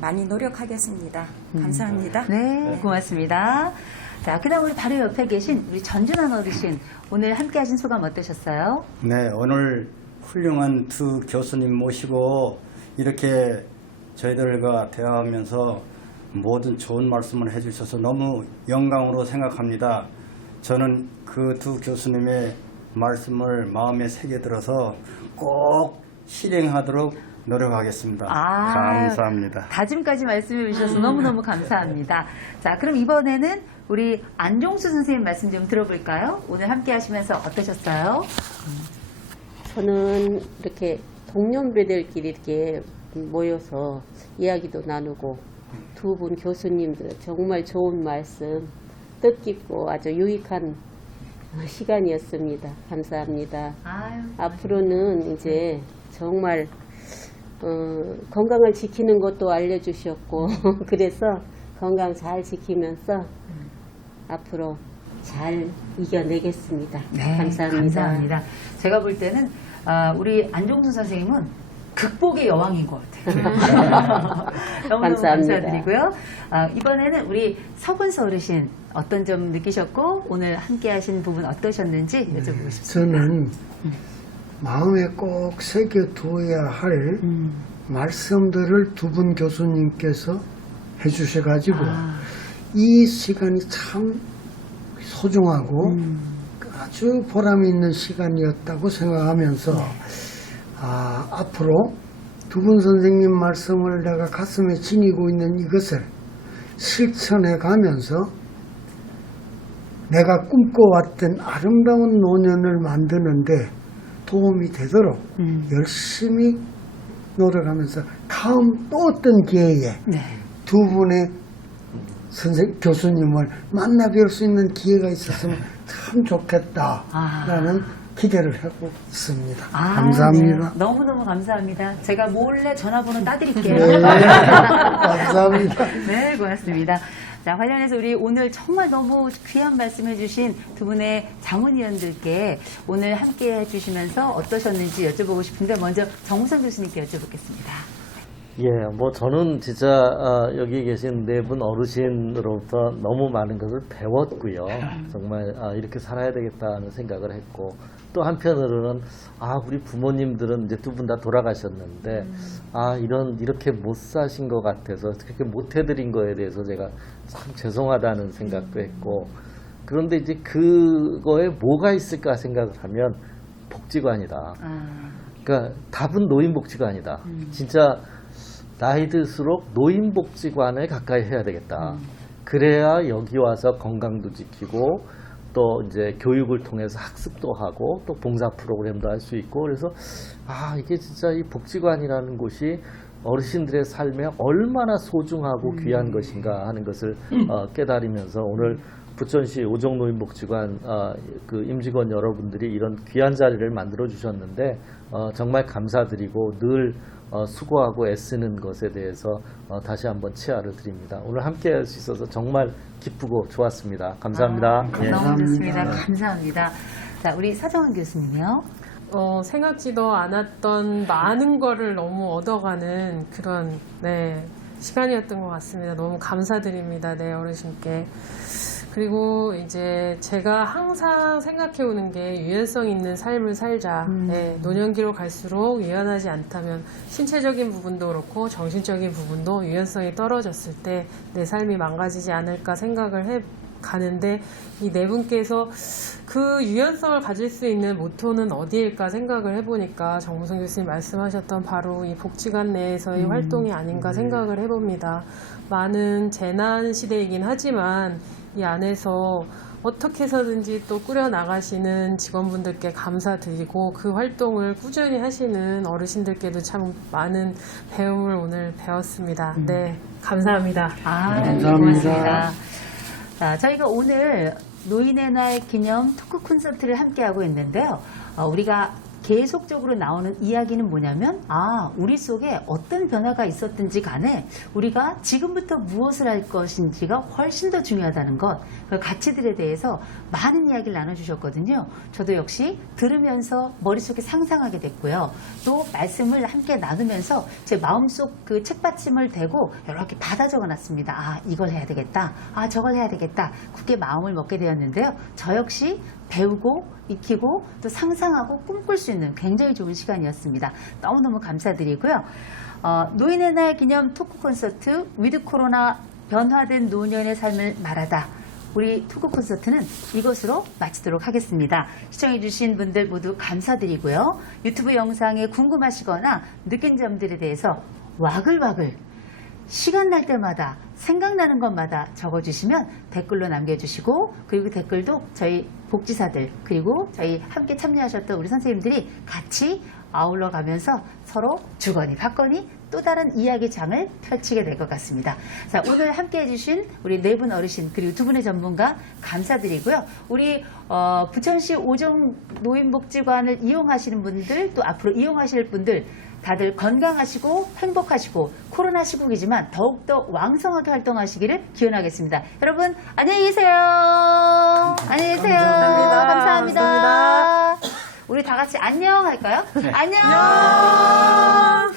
많이 노력하겠습니다. 감사합니다. 네, 고맙습니다. 자, 그 다음 우리 바로 옆에 계신 우리 전준환 어르신 오늘 함께 하신 소감 어떠셨어요? 네, 오늘 훌륭한 두 교수님 모시고 이렇게 저희들과 대화하면서 모든 좋은 말씀을 해주셔서 너무 영광으로 생각합니다. 저는 그 두 교수님의 말씀을 마음에 새겨들어서 꼭 실행하도록 노력하겠습니다. 감사합니다. 다짐까지 말씀해 주셔서 너무너무 감사합니다. 자, 그럼 이번에는 우리 안종수 선생님 말씀 좀 들어볼까요? 오늘 함께 하시면서 어떠셨어요? 저는 이렇게 동년배들끼리 이렇게 모여서 이야기도 나누고 두 분 교수님들 정말 좋은 말씀 뜻깊고 아주 유익한 시간이었습니다. 감사합니다. 앞으로는 이제 정말 건강을 지키는 것도 알려주셨고 그래서 건강 잘 지키면서 앞으로 잘 이겨내겠습니다. 네, 감사합니다. 감사합니다. 제가 볼 때는 우리 안종순 선생님은 극복의 여왕인 것 같아요. 너무너무 감사합니다. 감사드리고요. 이번에는 우리 서근서 어르신 어떤 점 느끼셨고 오늘 함께 하신 부분 어떠셨는지 여쭤보고 싶습니다. 저는 마음에 꼭 새겨두어야 할 말씀들을 두 분 교수님께서 해주셔가지고 이 시간이 참 소중하고 아주 보람 있는 시간이었다고 생각하면서 앞으로 두 분 선생님 말씀을 내가 가슴에 지니고 있는 이것을 실천해 가면서 내가 꿈꿔왔던 아름다운 노년을 만드는데 도움이 되도록 열심히 노력하면서 다음 또 어떤 기회에 네. 두 분의 교수님을 만나 뵐 수 있는 기회가 있었으면 참 좋겠다라는 기대를 하고 있습니다. 감사합니다. 네. 너무너무 감사합니다. 제가 몰래 전화번호 따드릴게요. 네, 감사합니다. 네, 고맙습니다. 자, 관련해서 우리 오늘 정말 너무 귀한 말씀 해주신 두 분의 자문위원들께 오늘 함께 해주시면서 어떠셨는지 여쭤보고 싶은데 먼저 정우성 교수님께 여쭤보겠습니다. 예, 뭐 저는 진짜 여기 계신 네 분 어르신으로부터 너무 많은 것을 배웠고요. 정말 이렇게 살아야 되겠다는 생각을 했고 또 한편으로는 우리 부모님들은 이제 두 분 다 돌아가셨는데 이렇게 못 사신 것 같아서 그렇게 못 해드린 거에 대해서 제가 참 죄송하다는 생각도 했고 그런데 이제 그거에 뭐가 있을까 생각을 하면 복지관이다. 그러니까 답은 노인복지관이다. 진짜 나이 들수록 노인복지관에 가까이 해야 되겠다. 그래야 여기 와서 건강도 지키고 또 이제 교육을 통해서 학습도 하고 또 봉사 프로그램도 할 수 있고 그래서 이게 진짜 이 복지관이라는 곳이 어르신들의 삶에 얼마나 소중하고 귀한 것인가 하는 것을 깨달으면서 오늘 부천시 오정노인복지관 그 임직원 여러분들이 이런 귀한 자리를 만들어 주셨는데 정말 감사드리고 늘 수고하고 애쓰는 것에 대해서 다시 한번 치아를 드립니다. 오늘 함께 할 수 있어서 정말 기쁘고 좋았습니다. 감사합니다. 예. 너무 좋습니다. 감사합니다. 자, 우리 사정환 교수님이요. 생각지도 않았던 많은 거를 너무 얻어가는 그런 시간이었던 것 같습니다. 너무 감사드립니다. 네, 어르신께. 그리고 이제 제가 항상 생각해오는 게 유연성 있는 삶을 살자. 노년기로 갈수록 유연하지 않다면 신체적인 부분도 그렇고 정신적인 부분도 유연성이 떨어졌을 때 내 삶이 망가지지 않을까 생각을 가는데 이 네 분께서 그 유연성을 가질 수 있는 모토는 어디일까 생각을 해보니까 정무성 교수님 말씀하셨던 바로 이 복지관 내에서의 활동이 아닌가 생각을 해봅니다. 많은 재난 시대이긴 하지만 이 안에서 어떻게 해서든지 또 꾸려나가시는 직원분들께 감사드리고 그 활동을 꾸준히 하시는 어르신들께도 참 많은 배움을 오늘 배웠습니다. 네, 감사합니다. 감사합니다. 고맙습니다. 자, 저희가 오늘 노인의 날 기념 토크 콘서트를 함께하고 있는데요. 우리가 계속적으로 나오는 이야기는 뭐냐면 우리 속에 어떤 변화가 있었든지 간에 우리가 지금부터 무엇을 할 것인지가 훨씬 더 중요하다는 것, 그 가치들에 대해서 많은 이야기를 나눠주셨거든요. 저도 역시 들으면서 머릿속에 상상하게 됐고요. 또 말씀을 함께 나누면서 제 마음속 그 책받침을 대고 이렇게 받아 적어놨습니다. 이걸 해야 되겠다. 저걸 해야 되겠다. 굳게 마음을 먹게 되었는데요. 저 역시 배우고 익히고 또 상상하고 꿈꿀 수 있는 굉장히 좋은 시간이었습니다. 너무너무 감사드리고요. 노인의 날 기념 토크 콘서트 위드 코로나 변화된 노년의 삶을 말하다. 우리 토크 콘서트는 이것으로 마치도록 하겠습니다. 시청해주신 분들 모두 감사드리고요. 유튜브 영상에 궁금하시거나 느낀 점들에 대해서 와글와글 시간 날 때마다 생각나는 것마다 적어주시면 댓글로 남겨주시고 그리고 댓글도 저희 복지사들 그리고 저희 함께 참여하셨던 우리 선생님들이 같이 아울러 가면서 서로 주거니 받거니 또 다른 이야기장을 펼치게 될 것 같습니다. 자, 오늘 함께 해주신 우리 네 분 어르신 그리고 두 분의 전문가 감사드리고요. 우리 부천시 오정 노인복지관을 이용하시는 분들 또 앞으로 이용하실 분들 다들 건강하시고 행복하시고 코로나 시국이지만 더욱더 왕성하게 활동하시기를 기원하겠습니다. 여러분 안녕히 계세요. 안녕히 계세요. 감사합니다. 우리 다 같이 안녕 할까요? 안녕.